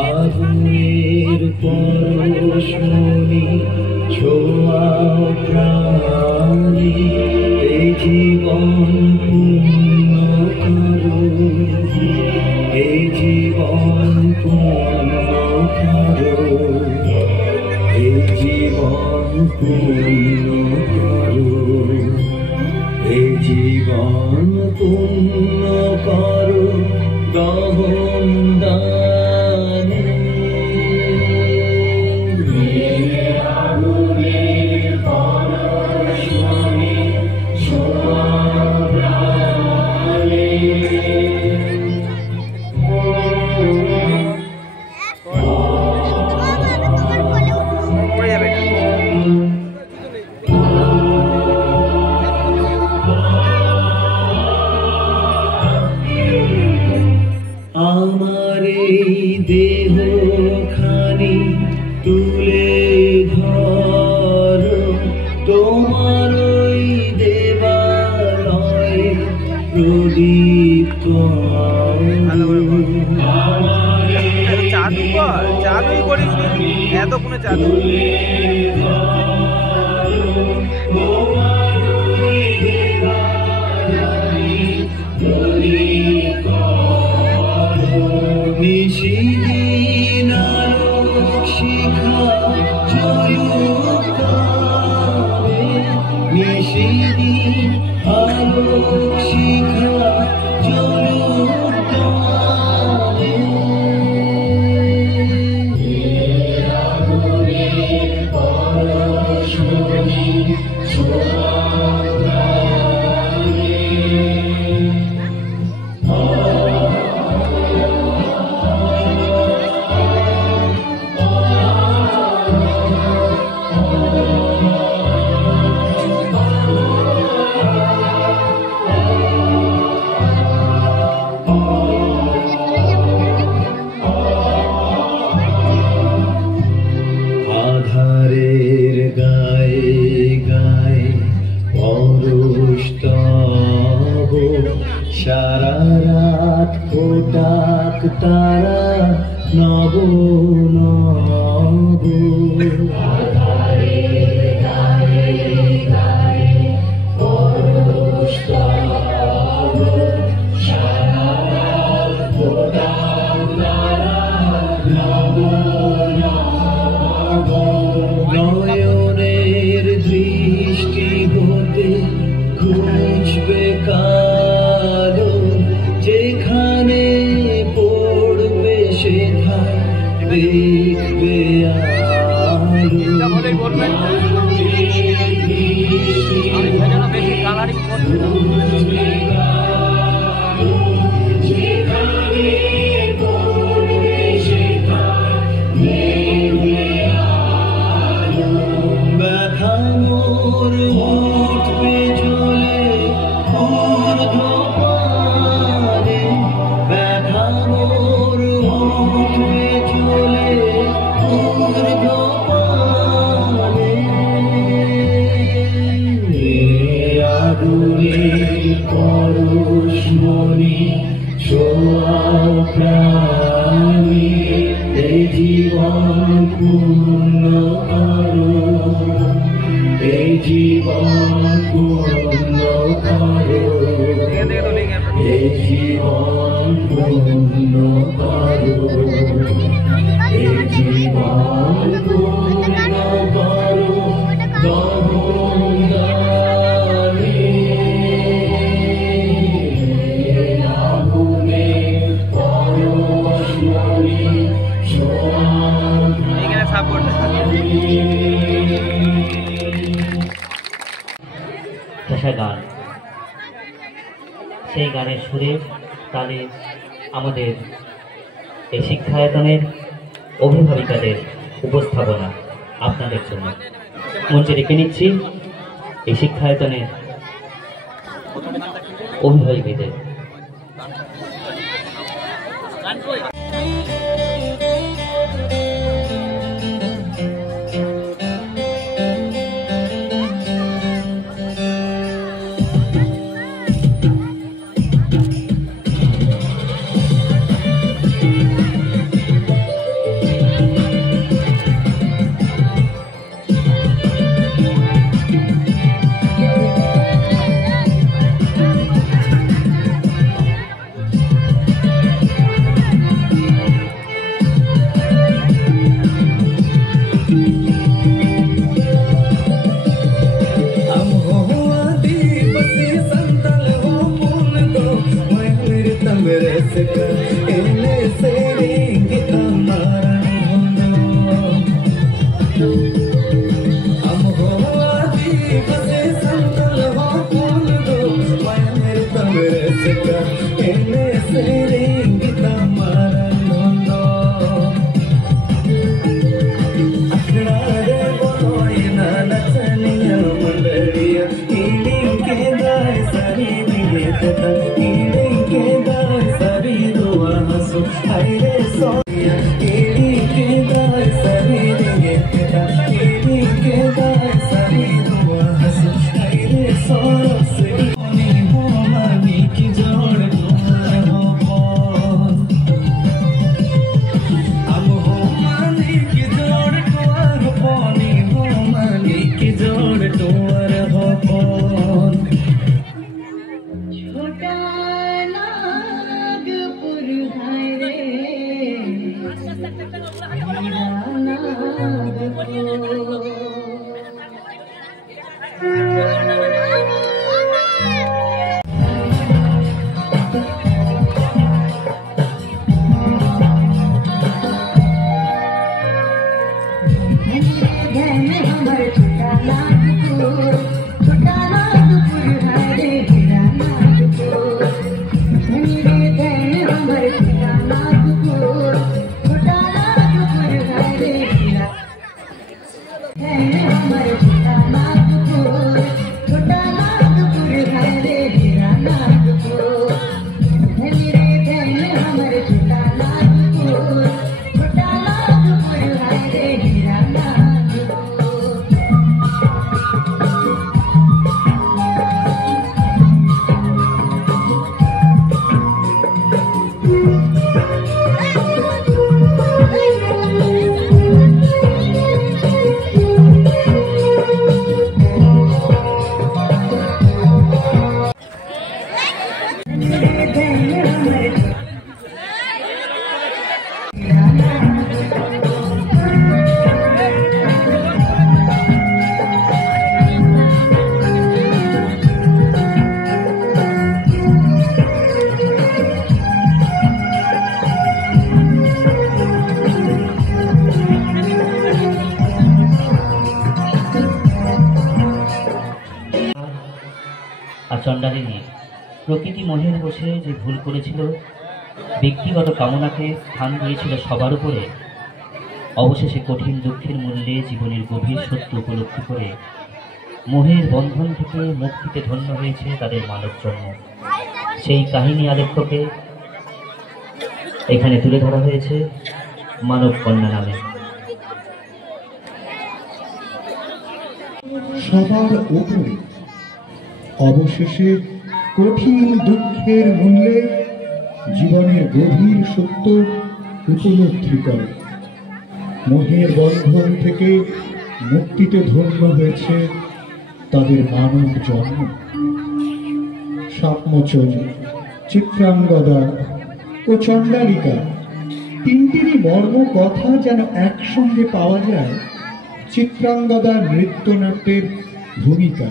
আগুনের পরশমণি ছোঁয়া প্রাণে পূর্ণ করো, এ জীবন পূর্ণ করো গহন দানে। আগুনের পরশমণি ছোঁয়া প্রাণে। আমার এই দেহ খানি তুলে ধরো, তোমার ওই দেবালয়ে প্রদীপ চালুই করিস এতক্ষণে চালু। নিশিদিন আলোক শিখা জ্বলুক তারে, নিশিদিন আলোক শিখা জ্বলুক তারে। আগুনের পরশমণি ছোঁয়া প্রাণে। আধারের গায়ে গায়ে পরশ তব, সারা রাত ফোটাক তারা নব নব। আধারের গায়ে গায়ে পরশ তব, সারা রাত ফোটাক তারা নব নব। নয়নের দৃষ্টি হতে খুঁজবে কালো, যেখানে পড়বে সেথায় দেখবে আলো। যেখানে পড়বে সেথায় ব্যথা মোর উঠবে জ্বলে ঊর্ধ্বপানে, ব্যথা মোর উঠবে জ্বলে ঊর্ধ্বপানে। আগুনের পরশমণি ছোঁয়া প্রাণে, এ জীবন পূর্ণ করো, এ জীবন পূর্ণ করো, এ জীবন পূর্ণ করো, এ জীবন পূর্ণ করো গহন দানে। আগুনের পরশমণি ছোঁয়া গান, সেই গানের সুরে তালে আমাদের এই শিক্ষায়তনের অভিভাবিকাদের উপস্থাপনা আপনাদের জন্য মঞ্চে রেখে নিচ্ছি এই শিক্ষায়তনের অভিভাবিকাদের। আর চণ্ডালিনী প্রকৃতি মোহের বসে যে ভুল করেছিল, ব্যক্তিগত কামনাকে স্থান দিয়েছিল সবার উপরে, অবশেষে কঠিন দুঃখের মূল্যে জীবনের গভীর সত্য উপলব্ধি করে মোহের বন্ধন থেকে মুক্তিতে ধন্য হয়েছে তাদের মানব জন্ম। সেই কাহিনী আলেখ্যকে এখানে তুলে ধরা হয়েছে মানব কন্যা নামে। সবার উপরে অবশেষে কঠিন দুঃখের মূল্যে জীবনের গভীর সত্য উপলব্ধি করে মোহের বন্ধন থেকে মুক্তিতে ধন্য হয়েছে তাদের মানব জন্ম। সাপমোচন, চিত্রাঙ্গদা ও চণ্ডালিকা তিনটিরই মর্ম কথা যেন একসঙ্গে পাওয়া যায় চিত্রাঙ্গদা নৃত্যনাট্যের ভূমিকা।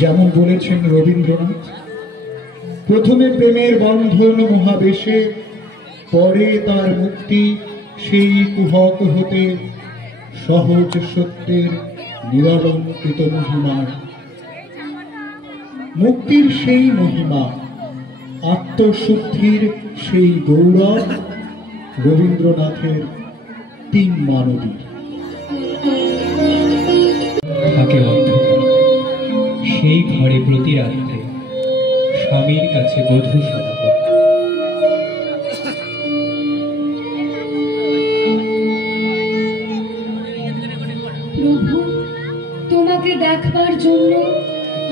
যেমন বলেছেন রবীন্দ্রনাথ, প্রথমে প্রেমের বন্ধন মহাবেশে, পরে তার মুক্তি সেই কুহক হতে সহজ সত্যের নিরলঙ্কৃত মহিমায়। মুক্তির সেই মহিমা, আত্মশুদ্ধির সেই গৌরব রবীন্দ্রনাথের তিন মানবী। থাকে অন্ধকার, সেই ঘরে প্রতি রাত্রে স্বামীর কাছে বধূ সদাগর। প্রভু, তোমাকে দেখবার জন্য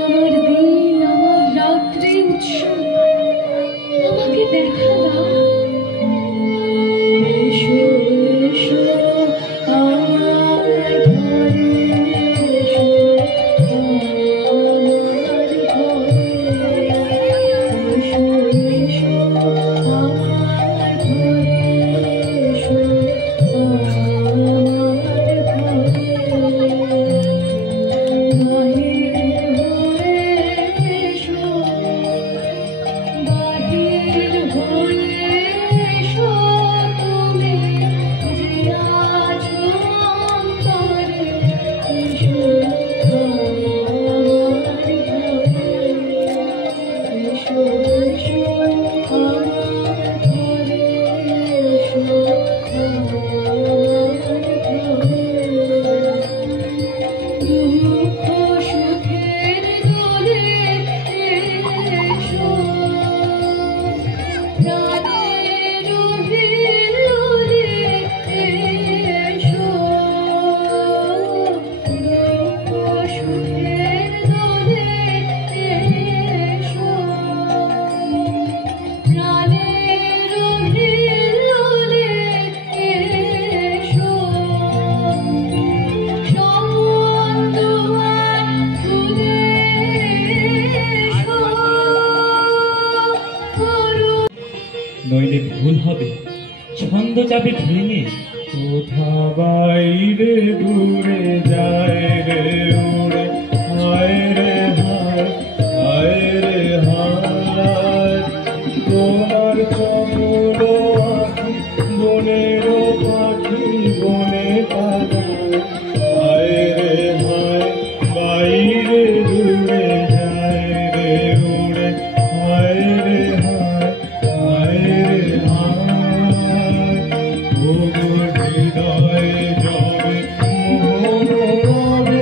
আমার দিন আমার রাত্রি উৎসব, আমাকে দেখা দাও। এসো এসো আমার ঘরে, এসো আমার ঘরে, এসো এসো আমার ঘরে, এসো আমার ঘরে। বাহির হয়ে এসো, বাহির হয়ে এসো, তুমি যে আছো অন্তরে, এসো আমার ঘরে, এসো এসো আমার ঘরে, এসো আমার ঘরে। দুঃখ সুখের দোলে এসো, প্রাণের হিলোলে এসো। দুঃখ সুখের দোলে এসো, প্রাণের হিলোলে এসো। নইলে ভুল হবে, ছন্দ যাবে ভেঙে। কোথা বাইরে দূরে যায় রে উড়ে, হায় রে হায়, হায় রে হায়। তোমার চমল আঁখি বনের পাখি বনে পালায়, হায় রে হায়, বাইরে দূরে যায় রে উড়ে, হায় রে হায়, হায় রে হায়। ও হৃদয় জবে মোহন রবে,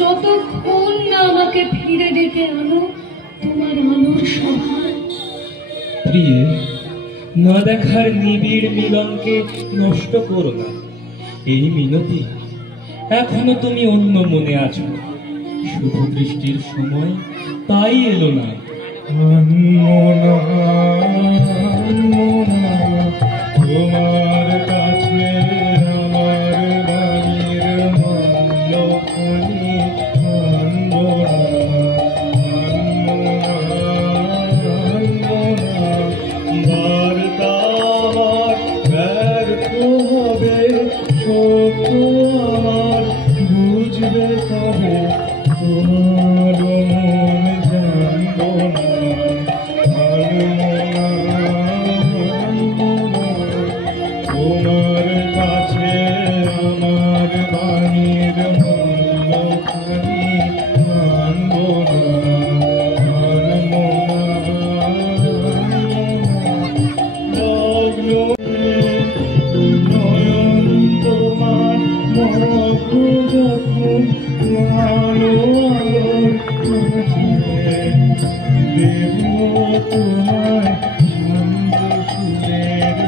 যতক্ষণ না আমাকে ফিরে ডেকে আনো তোমার আলোর সভায়। প্রিয়ে, না দেখার নিবিড় মিলনকে নষ্ট করো না। এই মিনতি, এখনো তুমি অন্য মনে আছো। শুভ দৃষ্টির সময় তাই এলো না। তোমার কাছে আমার বাড়ির মাল্যখানি বার্তা আমার ব্যর্থ হবে, সত্য আমার বুঝবে তবে, তোমার মন জানবো না। তোমার কাছে আমার বাণীর মূল্যখানি মানবো না, মানবো না। নয়ন তোমার মগ্ন যখন আলো আলোর মাঝে, দেব তোমায় শান্ত সুরের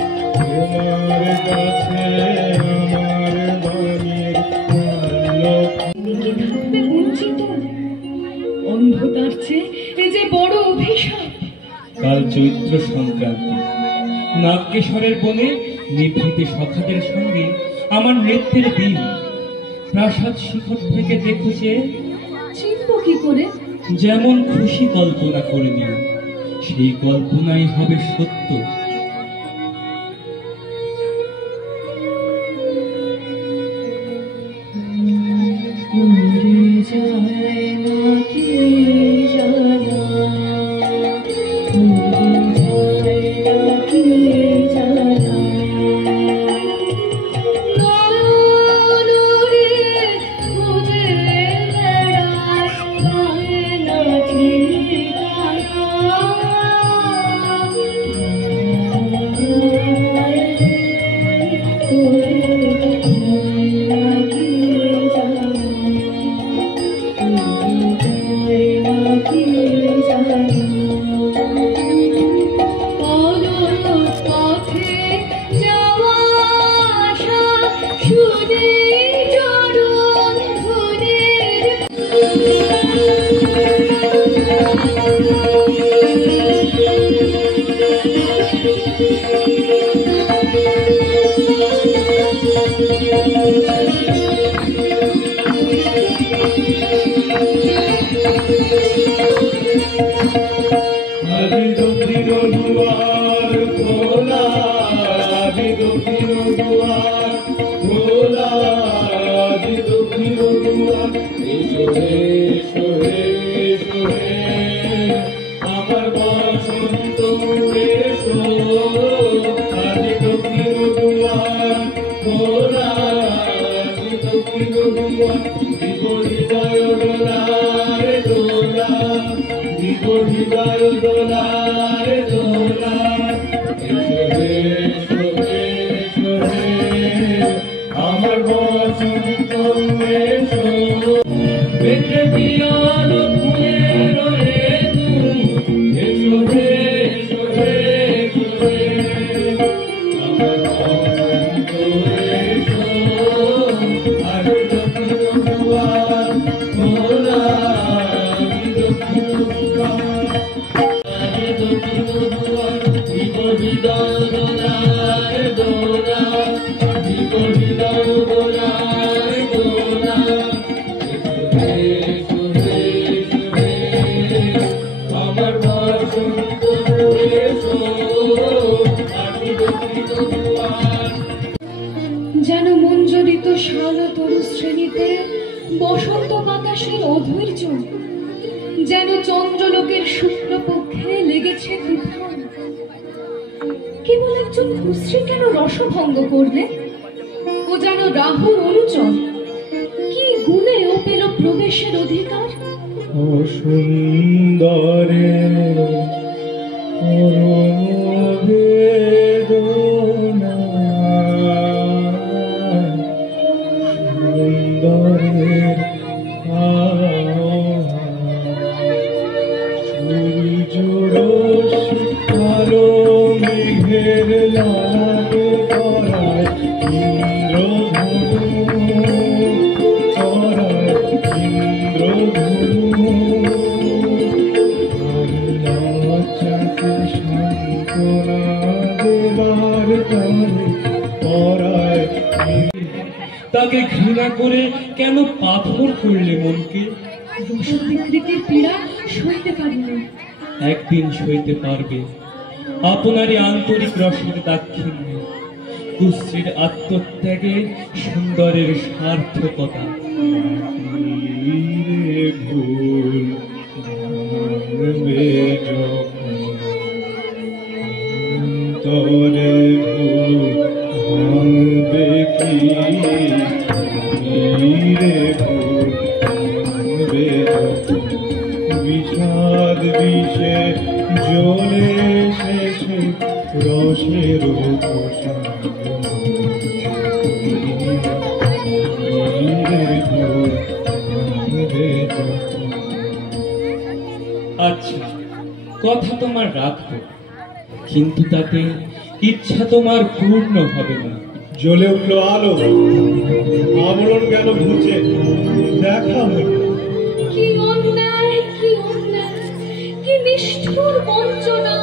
তোমার কাছে আমার বাণীর থাকবে বঞ্চিত। অন্ধতার চেয়ে এ যে বড় অভিশাপ। কাল চৈত্র সংক্রান্তি, নাগেশ্বরের বনে নিভৃত সখাদের সঙ্গে আমার নৃত্যের দিন। প্রাসাদ শিখর থেকে দেখেছে, চিনব কি করে? যেমন খুশি কল্পনা করে নিও, সেই কল্পনাই হবে সত্য। যেন মঞ্জরিত শাল তরু শ্রেণীতে বসন্ত বাতাসের অধৈর্য, যেন চন্দ্রলোকের শুক্লপক্ষে লেগেছে তুফান। কেবল একজন কুশ্রী কেন রসভঙ্গ করলে? ও যেন রাহুর অনুচর, কি গুণে ও পেল প্রবেশের অধিকার? সুন্দরে বেদনা ললাটে পরায় ইন্দ্রধনু, পরায় ইন্দ্রধনু। লজ্জাকে সান্ত্বনা দেবার তরে পরায়। তাকে ঘৃণা করে কেন পাথর করলে মনকে? বিকৃতির পীড়া সইতে পারি না। একদিন সইতে পারবে আপনারই আন্তরিক রসের দাক্ষিণ্যে, কুশ্রীর আত্মত্যাগে সুন্দরের সার্থকতা। ভুল ভাঙবে যখন, তরে ভুল ভাঙবে কি রে ভুল ভাঙবে যখন, বিষাদ বিষে জ্বলে শেষে রসের আচ্ছা, কথা তোমার রাখবো, কিন্তু তাতে ইচ্ছা তোমার পূর্ণ হবে না। জ্বলে উঠলো আলো, আবরণ গেল ঘুচে, দেখা হলো। কি অন্যায়, কি অন্যায়, কি নিষ্ঠুর বঞ্চনা!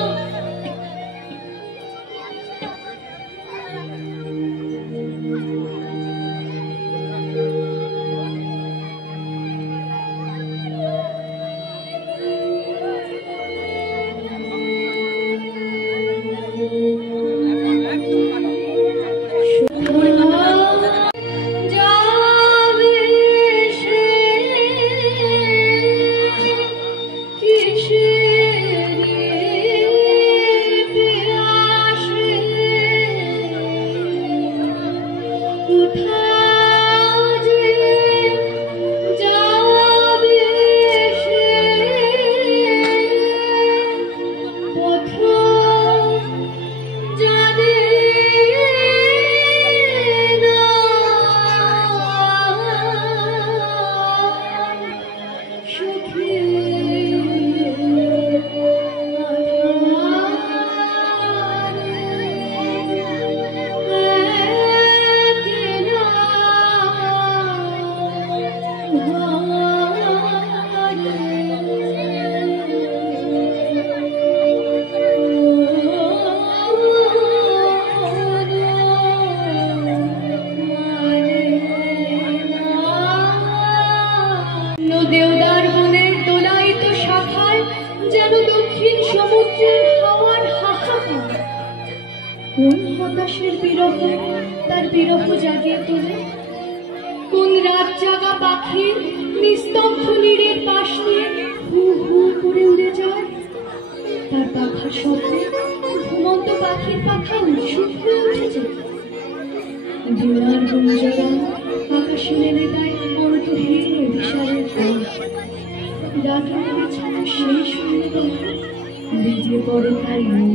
দেওদার বনের দোলায়িত শাখায় যেন দক্ষিণ সমুদ্রের হাওয়ার হাহাকার। কোন হতাশের বিরহ তার বিরহ জাগিয়ে তোলে? কোন রাত জাগা পাখির নিস্তব্ধ নীড়ের পাশ দিয়ে হু হু করে উড়ে যায়? তার পাখার শব্দে ঘুমন্ত পাখির পাখা উৎসুক হয়ে উঠেছে। দোলার গুঞ্জরণ আকাশে নেমে দেয় অন্তহীন অভিসারের গান। রাগের বিছানা সেই শূন্যতা বেরিয়ে পড়ে তার মন।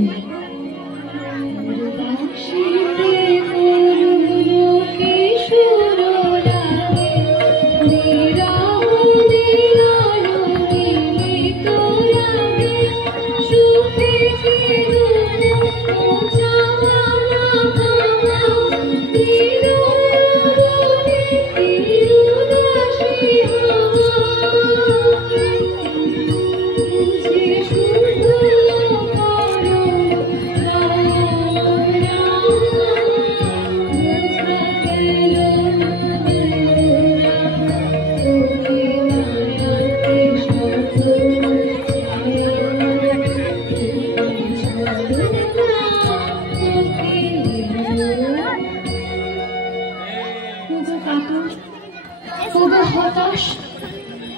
হতাশ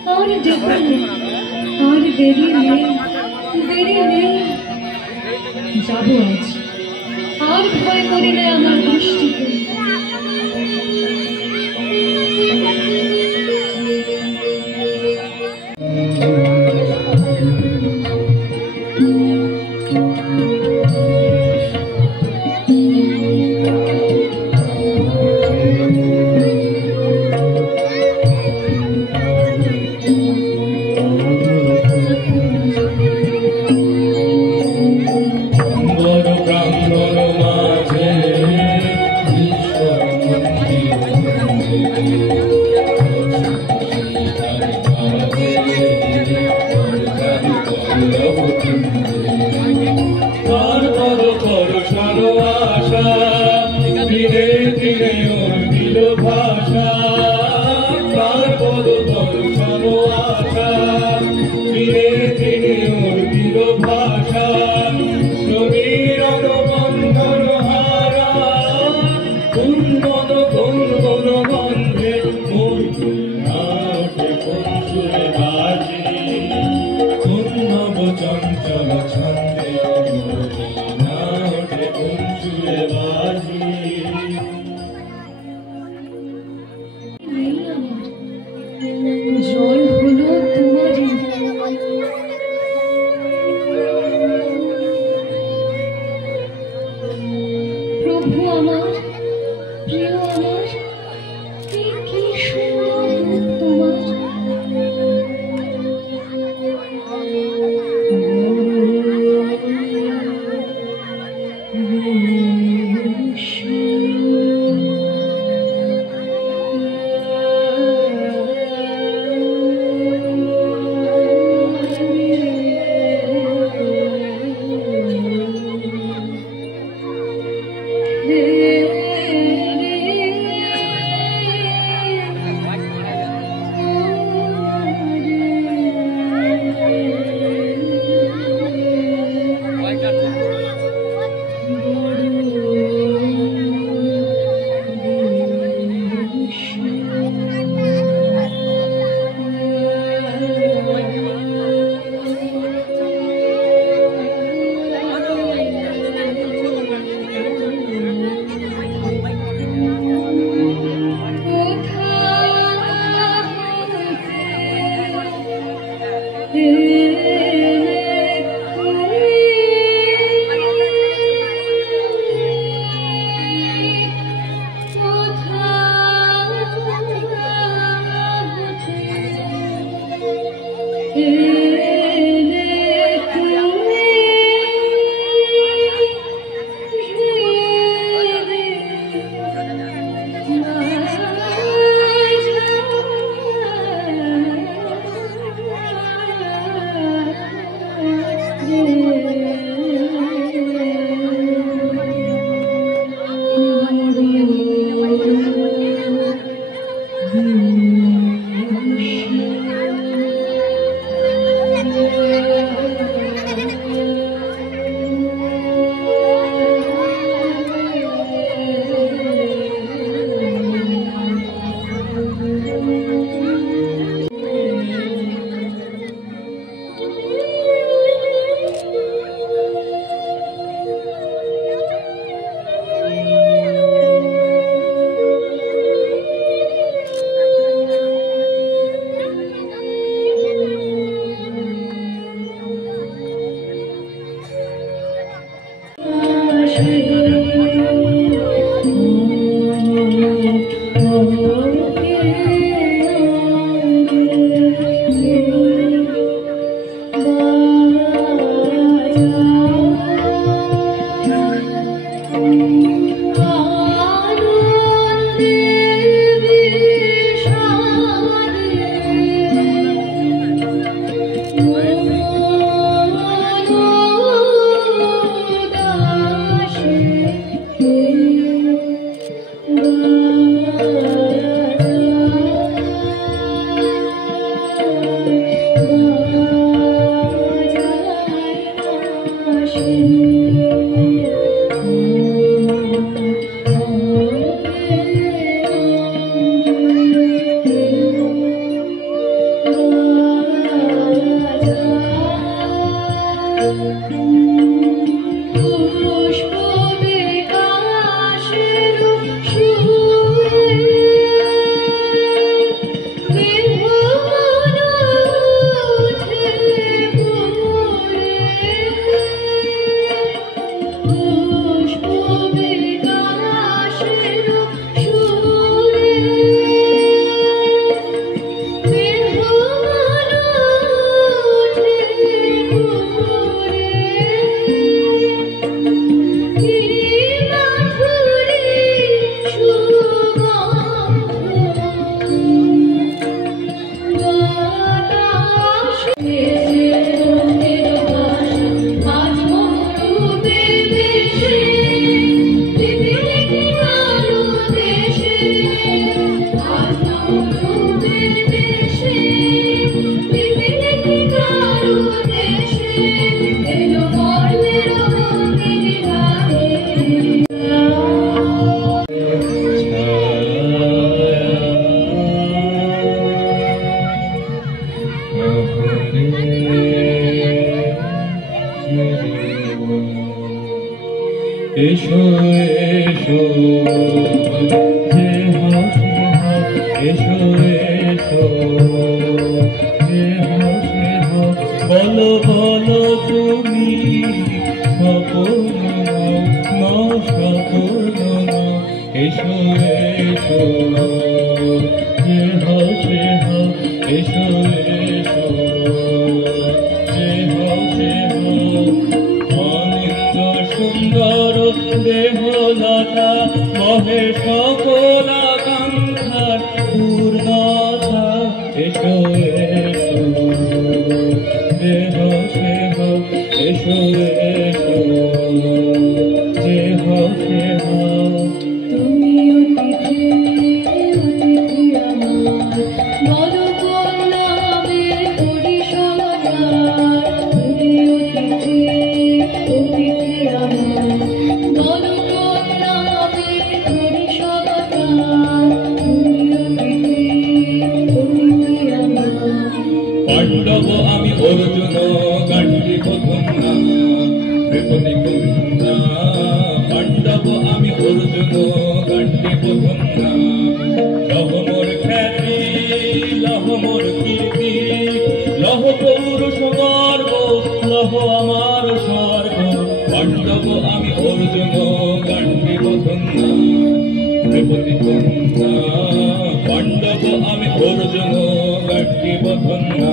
আর দেরি নেই, দেরি নেই। যাব আজ, আর ভয় করি না আমার বৃষ্টিকে। ব্রাহ্মণ টেনে ওর দিল ভাষা, তার পদদর্শন আশা, টেনে টেনে ওর দিল ভাষা, নদীর বন্ধন হারা, কুন্দন কুন্দন গন্ধে মোর না ওঠে কোন সুরে বাজে, কোন নব চঞ্চল ছন্দে না ওঠে কোন সুরে বাজে। জল হলো তোমারই, প্রভু আমার, প্রিয় আমার, কি সুন্দর রূপ তোমার। এসো যে হাসি হাত এসো এসো যে হাসি হাত বলো বলো তুমি স্বপ্ন না স্বপ্ন না এসো এসো যে হাসি হাত এসো এসো যে হাসি হাত আনন্দ সুন্দর দেহলতা মহে সকল আকাঙ্ক্ষার পূর্ণতা এসো এসো দেহ সেহ এসো এসো দেহ সেহ তুমি অতিথি অতিথি আমার বলো কোন নামে করি সমাচার তুমি অতিথি অতিথি আমার বলো কোন নামে করি সমাচার তুমি অতিথি অতিথি আমার পাণ্ডব আমি অর্জুন গান্ধী বধুনা বিপদে কুন্না পাণ্ডব আমি অর্জুন গান্ধী বধুনা লহমোর খ্যাতি লহমোর কীর্তি লহ পৌরুষ গর্ব লহ আমার স্বর্গ পাণ্ডব আমি অর্জুন গান্ধী বধুনা বিপদে কুন্না পাণ্ডব আমি অর্জুন গান্ধী বধুনা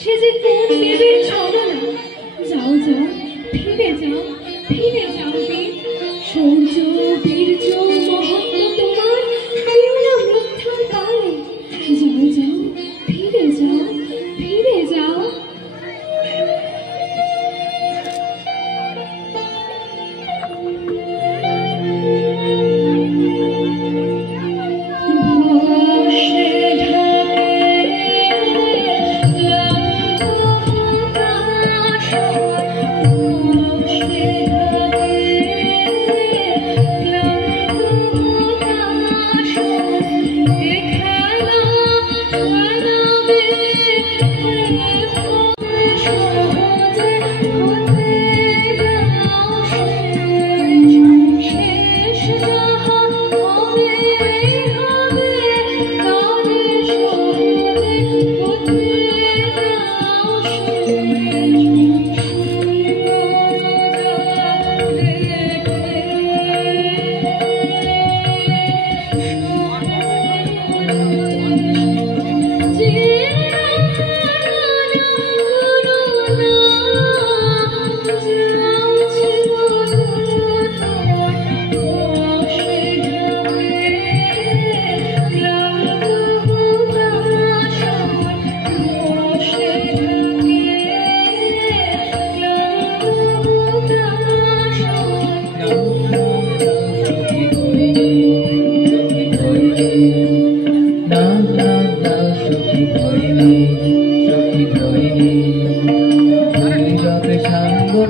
সে যে কোন দেবীর ছলনা যাও যাও ফিরে যাও বীর সৌর্য বীর্য মহত্ব তোমার কেউ না মিথ্যা কালে যাও যাও ফিরে যাও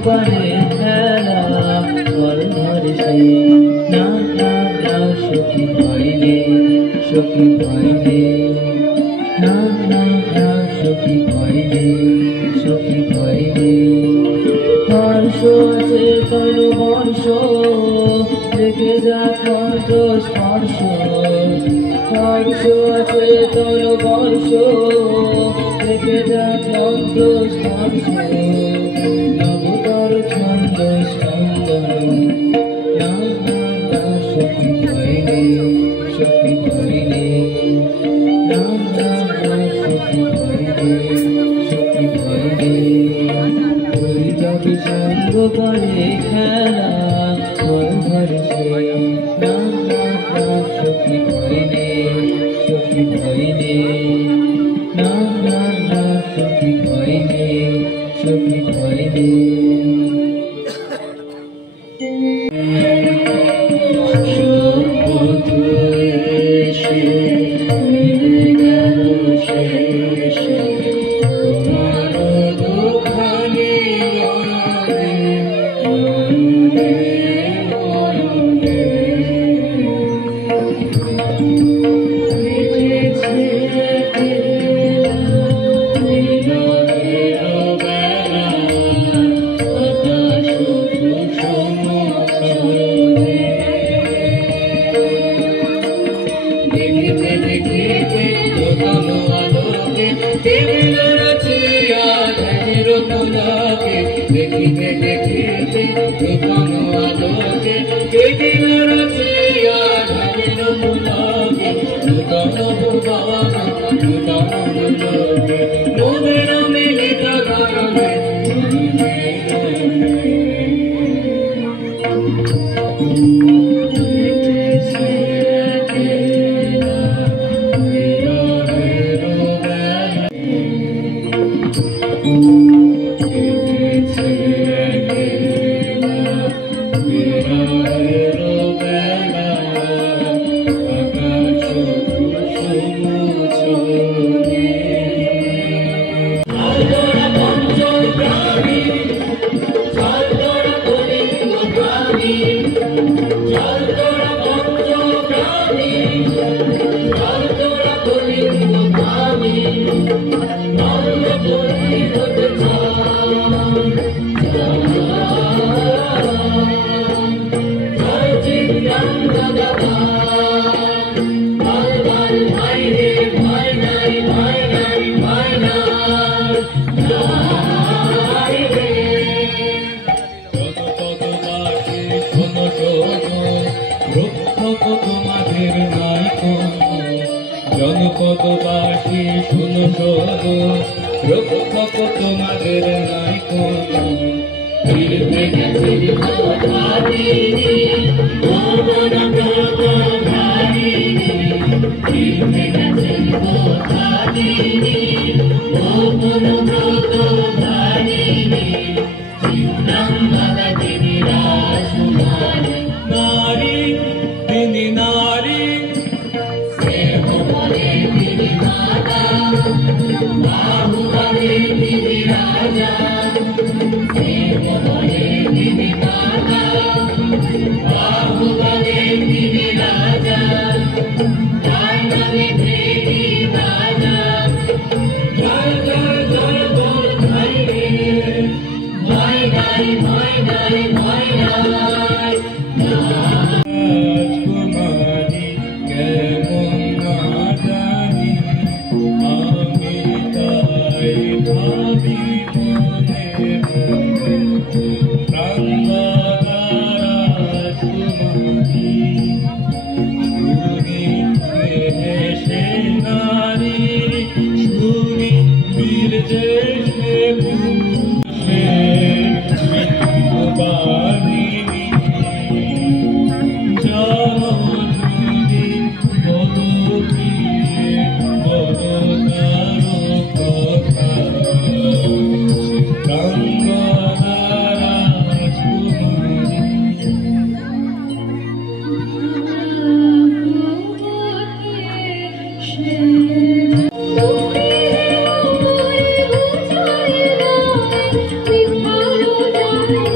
Bye. চোখে হয়নি জনপদবাসী শুনো শোনো রক্ষক তোমাদের নাই কোনো ফিরবে গেছে কথা দিনি মন কথা ভারিনি ফিরবে গেছে কথা দিনি মন কথা ভারিনি জীবন বাবা দিনি রাজকুমারী নারী দিনি নারী Thank you.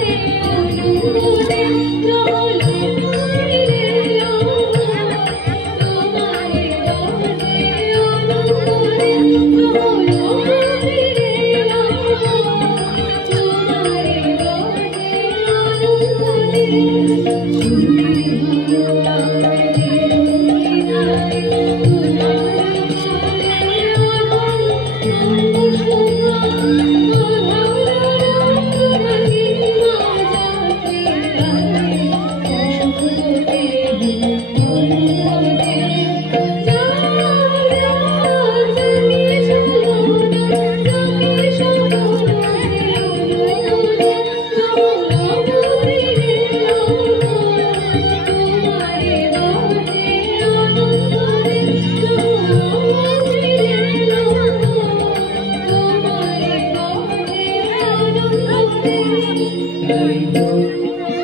তাই হোক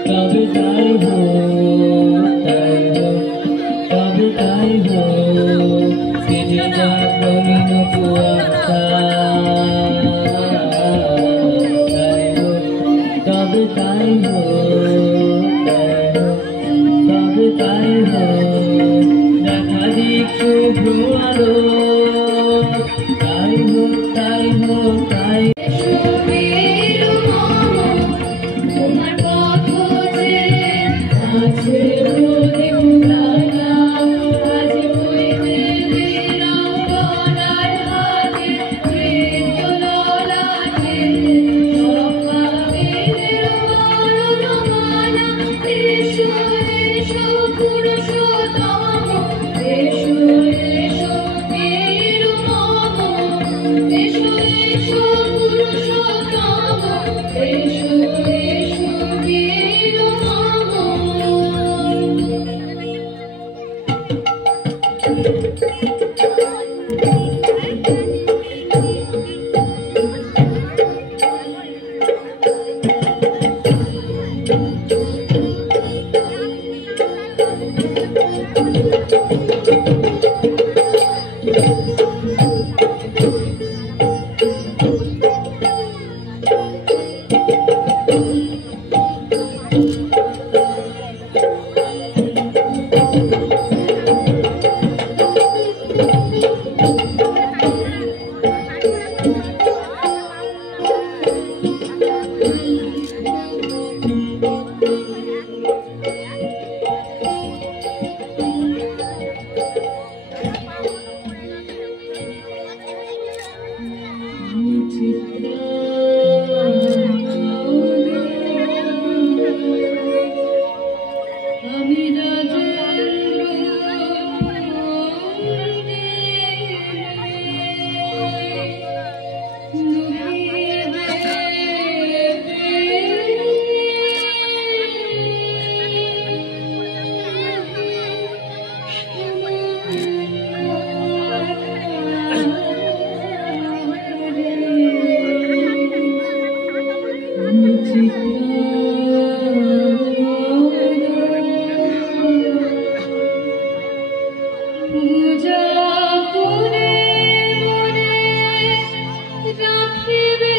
তবে তাই হোক, তাই হোক তবে তাই হোক, কেটে যাক রঙিন কুয়াশা। তাই হোক তবে তাই হোক, তাই হোক তবে তাই হোক, দেখা দিক শুভ্র আলো। তাই হোক তাই হোক তাই তোমার পথ যে আছে প্রদীপ রাঙা, আজ বইতে দিলাম গলার হাতে, হৃদ ললাটে সকালের বরণমালা। এসো এসো পুরুষোত্তম, এসো এসো বীর মম, এসো এসো পুরুষোত্তম, এসো এসো বীর মম। আমি পূজা করে মনে রাখিবে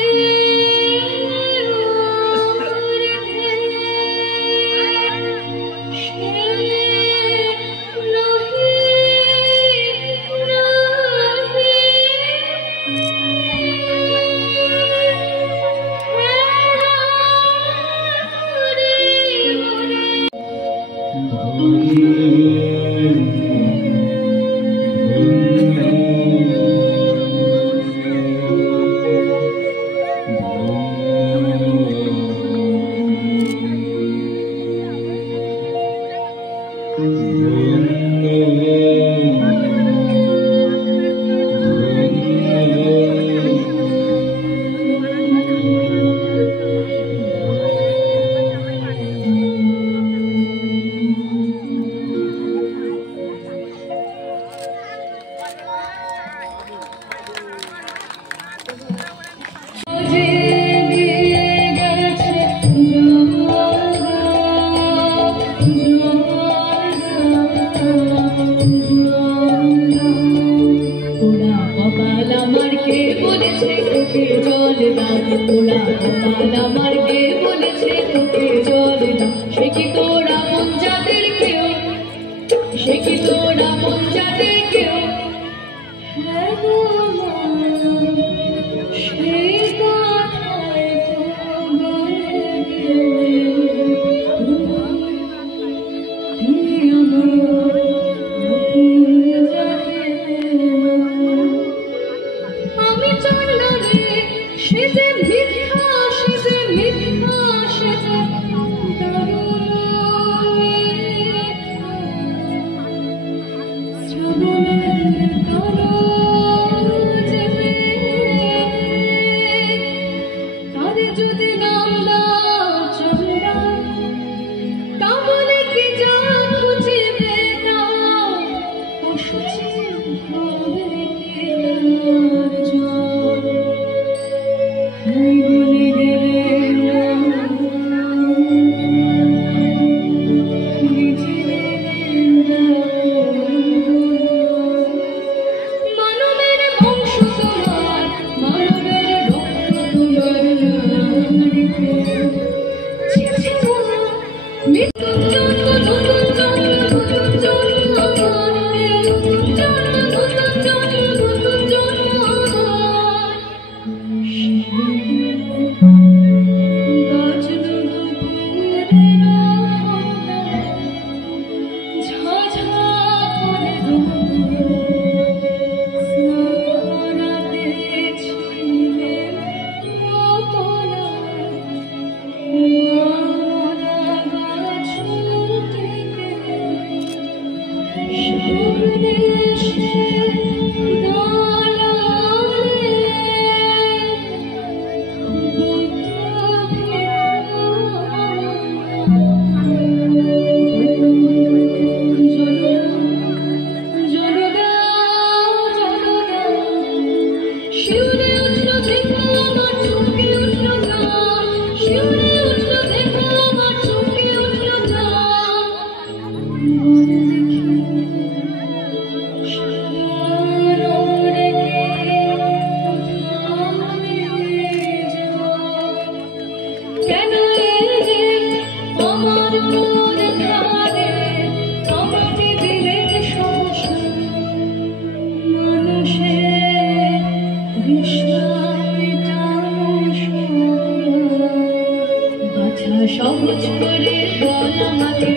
গেলে সহজ করে বল আমাকে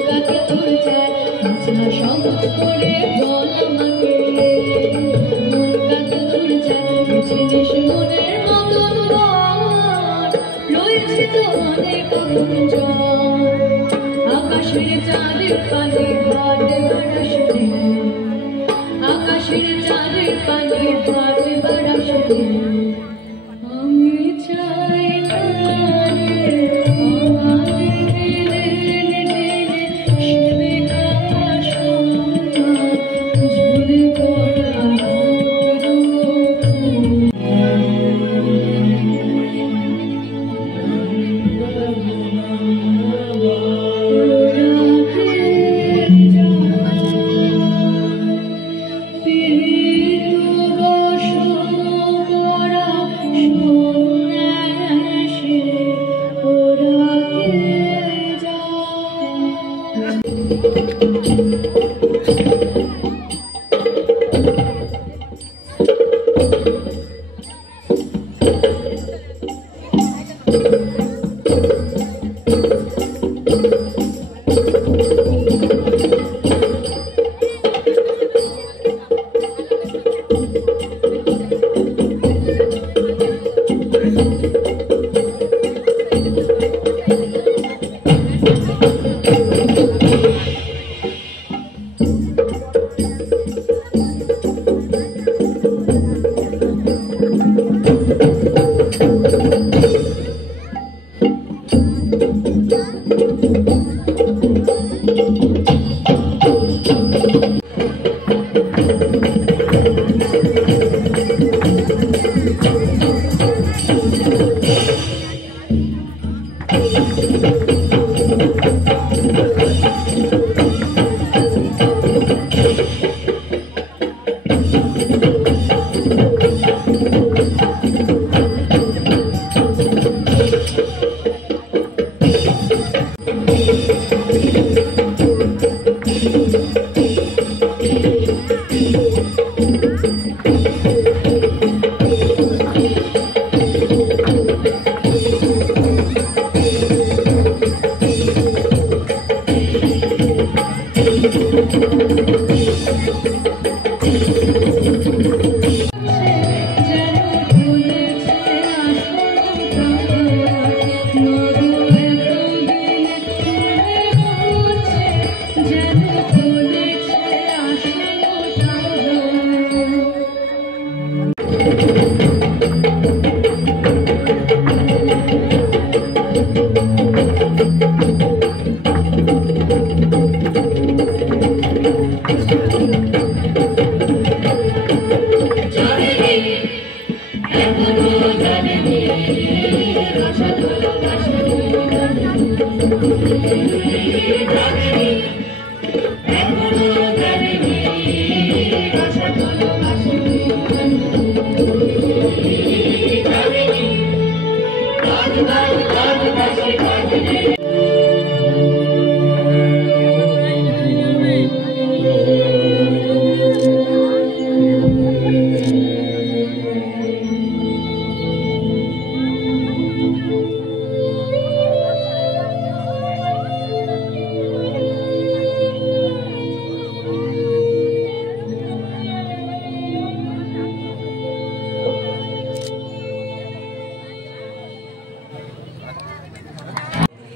কাকে তোর চাই আচ্ছা সহজ করে বল আমাকে কাকে তোর চাই বুঝিস মনের মতন রয়েছে তো অনেক আকাশের চাঁদের পানে ঘাট বাড়াসনে আকাশের চাঁদের পানে ঘাট বাড়াসনে আমি চাই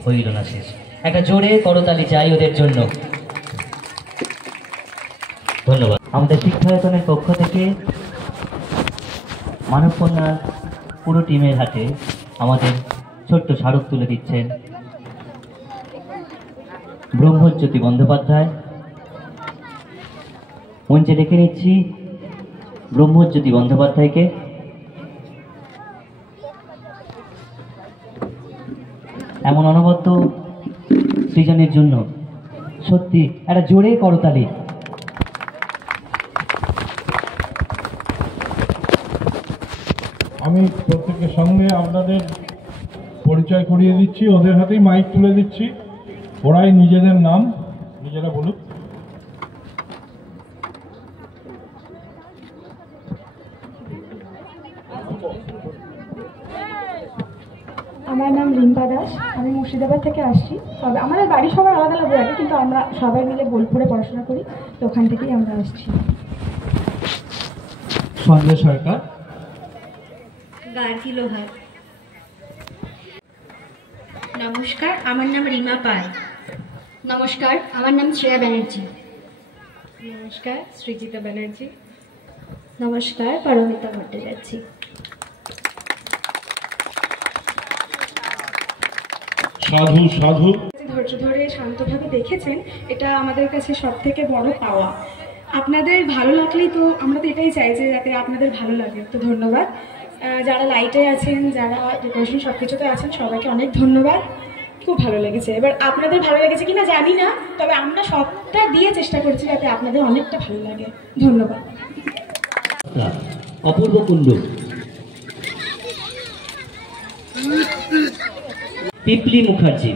হইল না শেষ। একটা জোরে করতালি চাই ওদের জন্য। ধন্যবাদ। আমাদের শিক্ষায়তনের পক্ষ থেকে মানবকন্যা পুরো টিমের হাতে আমাদের ছোট্ট স্মারক তুলে দিচ্ছেন ব্রহ্মজ্যোতি বন্দ্যোপাধ্যায়। মঞ্চে ডেকে নিচ্ছি ব্রহ্মজ্যোতি বন্দ্যোপাধ্যায়কে। এমন অনবদ্য সৃজনের জন্য সত্যি একটা জোরে করতালি। আমি প্রত্যেকের সঙ্গে আপনাদের পরিচয় করিয়ে দিচ্ছি, ওদের হাতেই মাইক তুলে দিচ্ছি, ওরাই নিজেদের নাম নিজেরা বলুক। আমার নাম রিম্পা দাস, আমি মুর্শিদাবাদ থেকে আসছি। তবে আমাদের বাড়ি সবার আলাদা আলাদা জায়গা, কিন্তু আমরা সবাই মিলে বোলপুরে পড়াশোনা করি, তো ওখান থেকেই আমরা আসছি। সঞ্জয় সরকার। গার্গী লোহার। নমস্কার, আমার নাম রিমা পাল। নমস্কার, আমার নাম শ্রেয়া ব্যানার্জি। নমস্কার, সৃজিতা ব্যানার্জি। নমস্কার, পারমিতা ভট্টাচার্য। সাধু সাধু ধৈর্য ধরে শান্তভাবে দেখেছেন, এটা আমাদের কাছে সব থেকে বড় পাওয়া। আপনাদের ভালো লাগলেই তো, আমরা তো এটাই চাই যে যাতে আপনাদের ভালো লাগে। তো ধন্যবাদ। যারা লাইটে আছেন, যারা ডেকোরেশন সব কিছুতে আছেন, সবাইকে অনেক ধন্যবাদ। খুব ভালো লেগেছে। এবার আপনাদের ভালো লেগেছে কিনা জানি না, তবে আমরা সবটা দিয়ে চেষ্টা করছি যাতে আপনাদের অনেকটা ভালো লাগে। ধন্যবাদ। অপূর্ব কুণ্ড, পিপলি মুখার্জি।